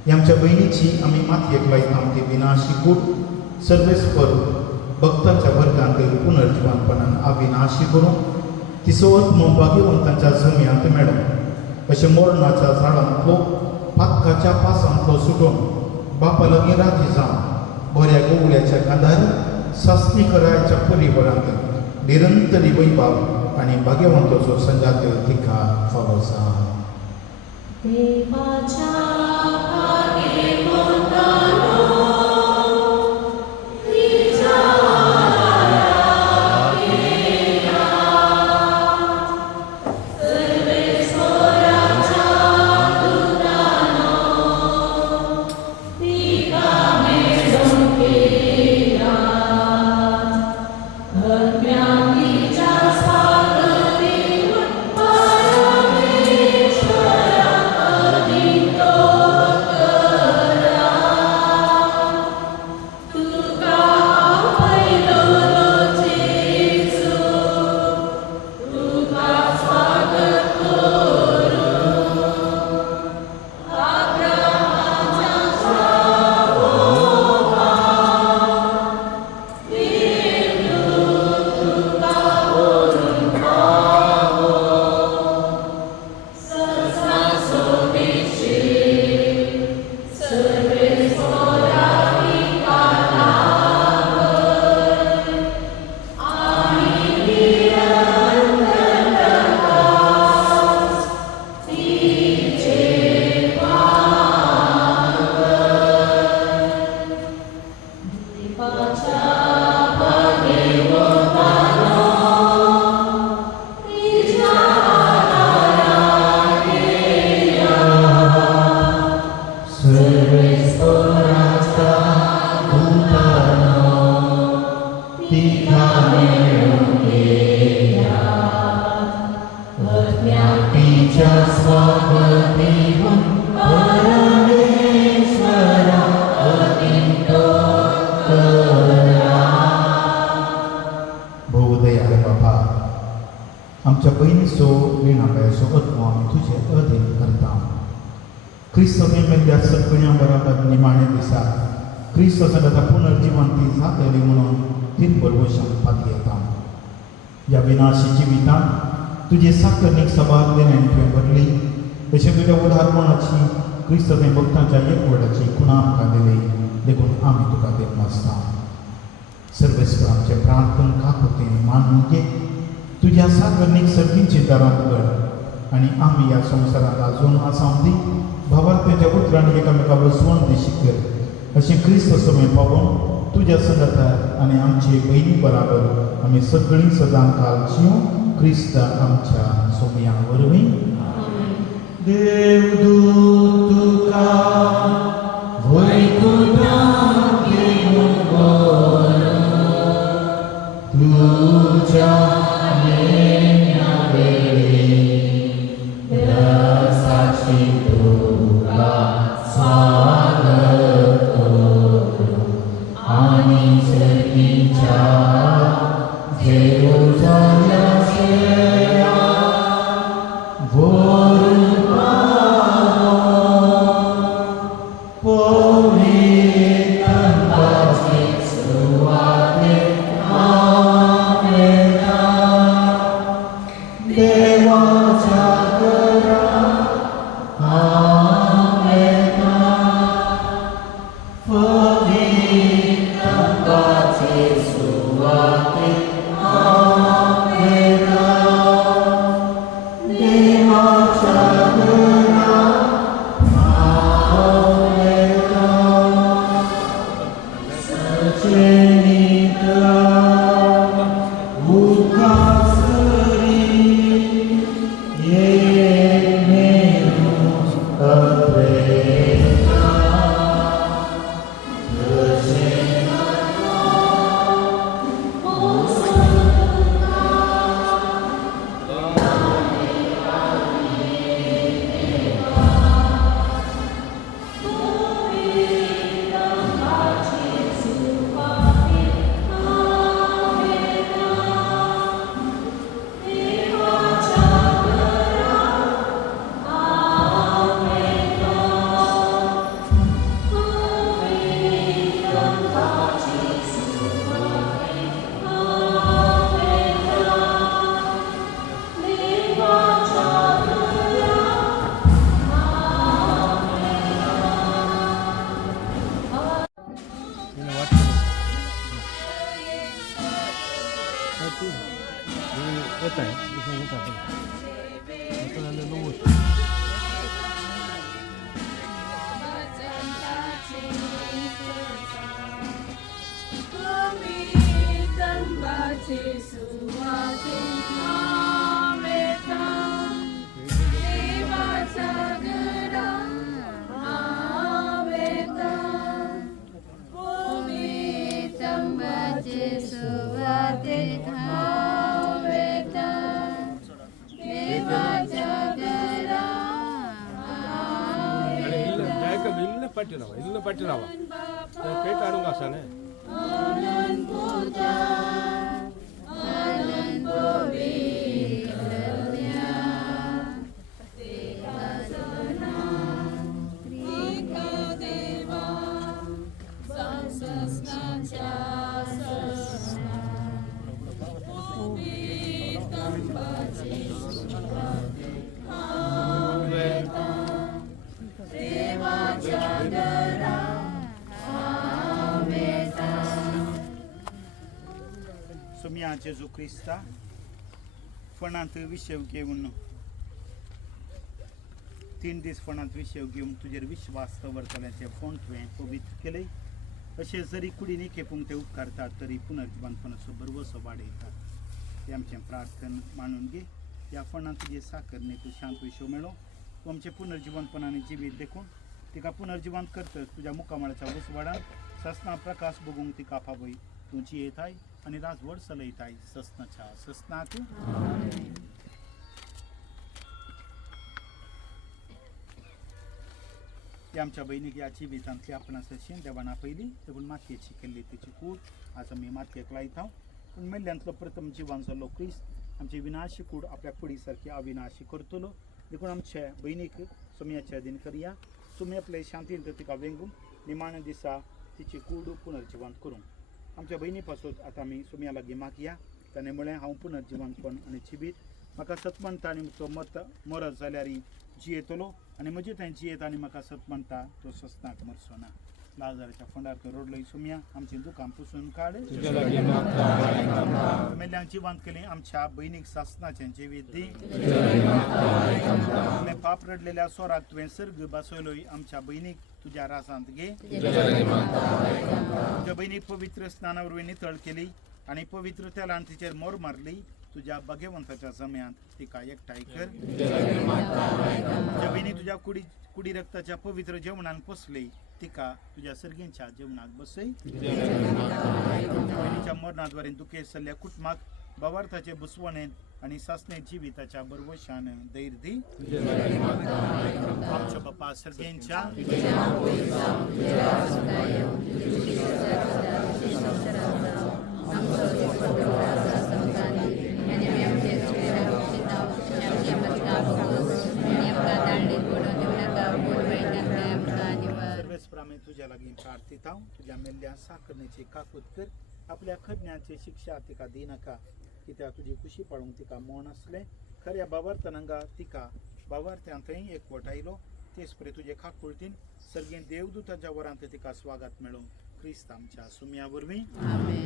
ही आमच्या बहिणीची आमी मातयेक लायता ती विनाशी कूड सर्वेस्पर भक्तांच्या वर्गांत पुनर्जिवानपणान अविनाशी करूं तिचो आत्मो भाग्यवंतांच्या जम्यांत मेळो. अशें मोरणाच्या झाडांतलो पातकाच्या पासांतलो सुटोवन बापा लागीं राजी जावन बऱ्या गोवल्याच्या कांदार सासणी करायच्या परिवारांत निरंतरी वैभव आनी भाग्यवंताचो संजात तिका फावो जा. Amen. येणापयाचो आत्मो आमी तुजे अधीन करता. क्रिस्त मेल्ल्या सगळ्यां बरोबर निमाणे दिसा क्रिस्त संगता पुनर्जिवंती जातली म्हणून तीन बरोबर पात येता. ह्या विनाशी जिवितांत तुजे साकर्णीक सभा देण्यान तुवें भरली. तशें तुज्या उदाहरणाची क्रिस्त भक्तांच्या एकवटाची खुणा आमकां दिली. देखून आमी तुका देव नासता. सर्वेस्वर आमचे प्रार्थन काकुतीन मानून घे. तुज्या साकर्णीक सर्गींची दारां उगड आनी आमी ह्या संवसारांत आजून आसां दी भावार्थाच्या उतरांनी एकामेका वसवण दिशी कर. अशें क्रिस्त समय पावून तुज्या संगतार आनी आमचे बहिणी बराबर आमी सगळीं सदां काल जियो क्रिस्त आमच्या सोमया वरवीं. देवदूत तुका वैकुंठांत घेवन व्हरो. तुज्या नेम्या वेळी रसाची तुका स्वागत करो आनी सर्गीच्या जेरुसलेम इल्ल पट्टिरावा पेट आडूंक आसा न्ही. Somia Gesù Cristo, फणांत विषय घेऊन 3 दीस फणांत विषय घेऊन तुजेर विश्वास दवरतल्याचें फोन तुवें पवित्र केले. अशें जरी कुडीनी खेपूंक ते उपकारतात तरी पुनर्जीवनपणाचो बरवसो वाडयतात. ते आमचें प्रार्थन मानून घे. ह्या फणांत तुजे साकरणे तूं शांत विशो मेळो. तूं आमचें पुनर्जीवनपणाने जिवीत देखून तिका पुनर्जीवन करतस तुज्या मुखामळाच्या उसवाडान ससना प्रकाश बगूंक तिका पावय. तूं जियेताय आनी राजवड चलयताय ससनाच्या ससनाक. ती आमच्या बहिणीक ह्या जिवितांतली आपणास अशी देवाना पयली देखून मातयेची केल्ली तिची कूड आज आमी मातयेक लायता. पूण मेल्ल्यांतलो प्रथम जिवन जालो क्रिस्त आमचे विनाशी कूड आपल्या कुडीसारखी अविनाशी करतलो देखून आमच्या बहिणीक सोम्याच्या दिन करूया तुम्ही आपले शांतीन तिका वेंगून निमाण दिसा तिची कूड पुनर्जीवन करूं आमच्या बहिणी पासून आता आमी सोम्या लागीं मागया ताणे म्हळें हांव पुनर्जीवन कोण आनी जिवीत म्हाका सतमंता आनी म्हजो मत मरत जाल्यार जियेतलो आनी म्हजे थंय जियेत आनी म्हाका सतमंता तो सस्नाक मरचो ना लाजाराच्या फंडार तो रोडलो सोम्या आमचें दुकान पुसून काड मेल्यांक जिवंत केली आमच्या बहिणीक सासनाचें जिवीत दी पाप रडलेल्या सोराक तुवें सर्ग बसयलोय आमच्या बहिणीक तुज्या रासांत घे तुज्या बहिणीक पवित्र स्नाना वरवीं नितळ केली आनी पवित्र तेलान तिचेर मोर मारली तुज्या भगवंताच्या जम्यांत तिका एकठांय कर तुज्या बहिणी तुज्या कुडी रक्ताच्या पवित्र जेवणान पोसली तिका तुज्या सर्गेंच्या जेवणाक बसय बहिणीच्या मरणाद्वारे दुखेस जाल्ल्या कुटुंबाक भावार्थाचे बुसवणेन आनी सासणे जिविताच्या बरवशान धैर्य दी आमच्या बापा सर्गेंच्या सर्वेसप्रमाणे तुझ्या लागीं प्रार्थित हांव तुज्या मेल्ल्या साकरणेची काकूत कर आपल्या खडण्याची शिक्षा तिका दिनाका कित्याक तुजी खुशी पळोवंक तिका मौन आसलें खऱ्या बावार्थांगा तिका बावार्थ्यां थंय एकवट आयलो तेच परे तुजे खाकुळतीन सर्गेन देवदूताच्या वरांत तिका स्वागत मेळो क्रिस्त आमच्या सुम्या वरवीं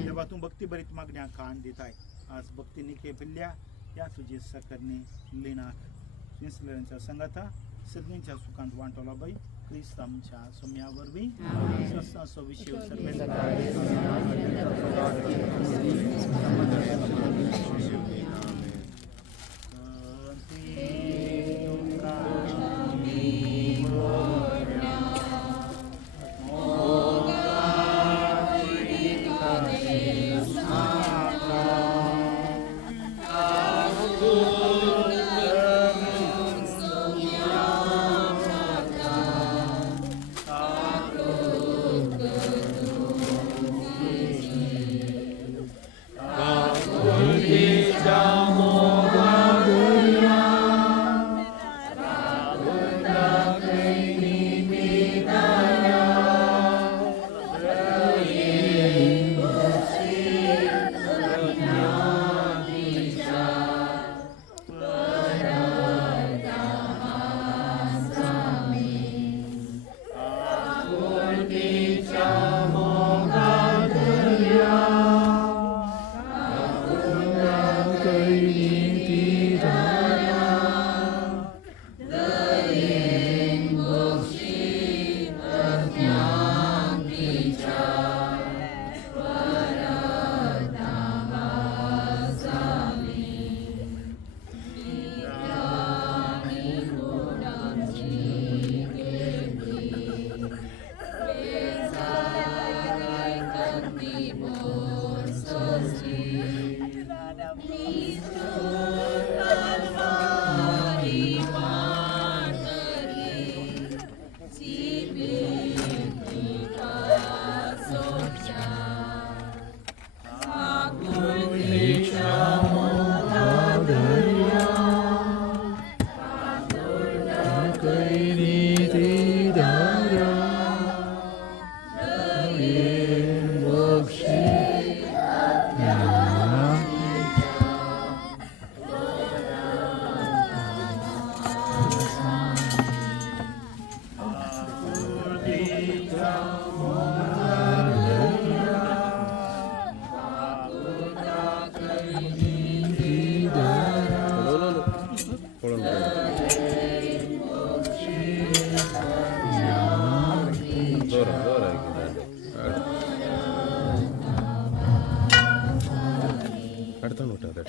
देवा तूं भक्ती बरीत मागण्या खाण दिताय आज भक्ती निके भिल्ल्या या तुजी सकरणी लिणाक इन्सुलरांच्या संगाता सर्गेंच्या सुखांत वांटोला बाई क्रिस्त आमच्या सुम्या वरवीं सस्ताचो विशय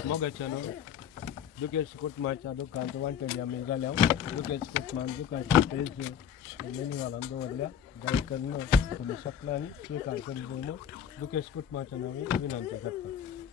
मोगाच्यानो दुखेश कुटुंबाच्या दुकानात वांटेली आमी जाल्या दुखेश कुटुंबान दुकानची पेज मेन्यूवालान दवरल्या दयेकरून तुमी शकला आनी स्विकार करून दुखेश कुटुंबाच्या नांवे विनंती करता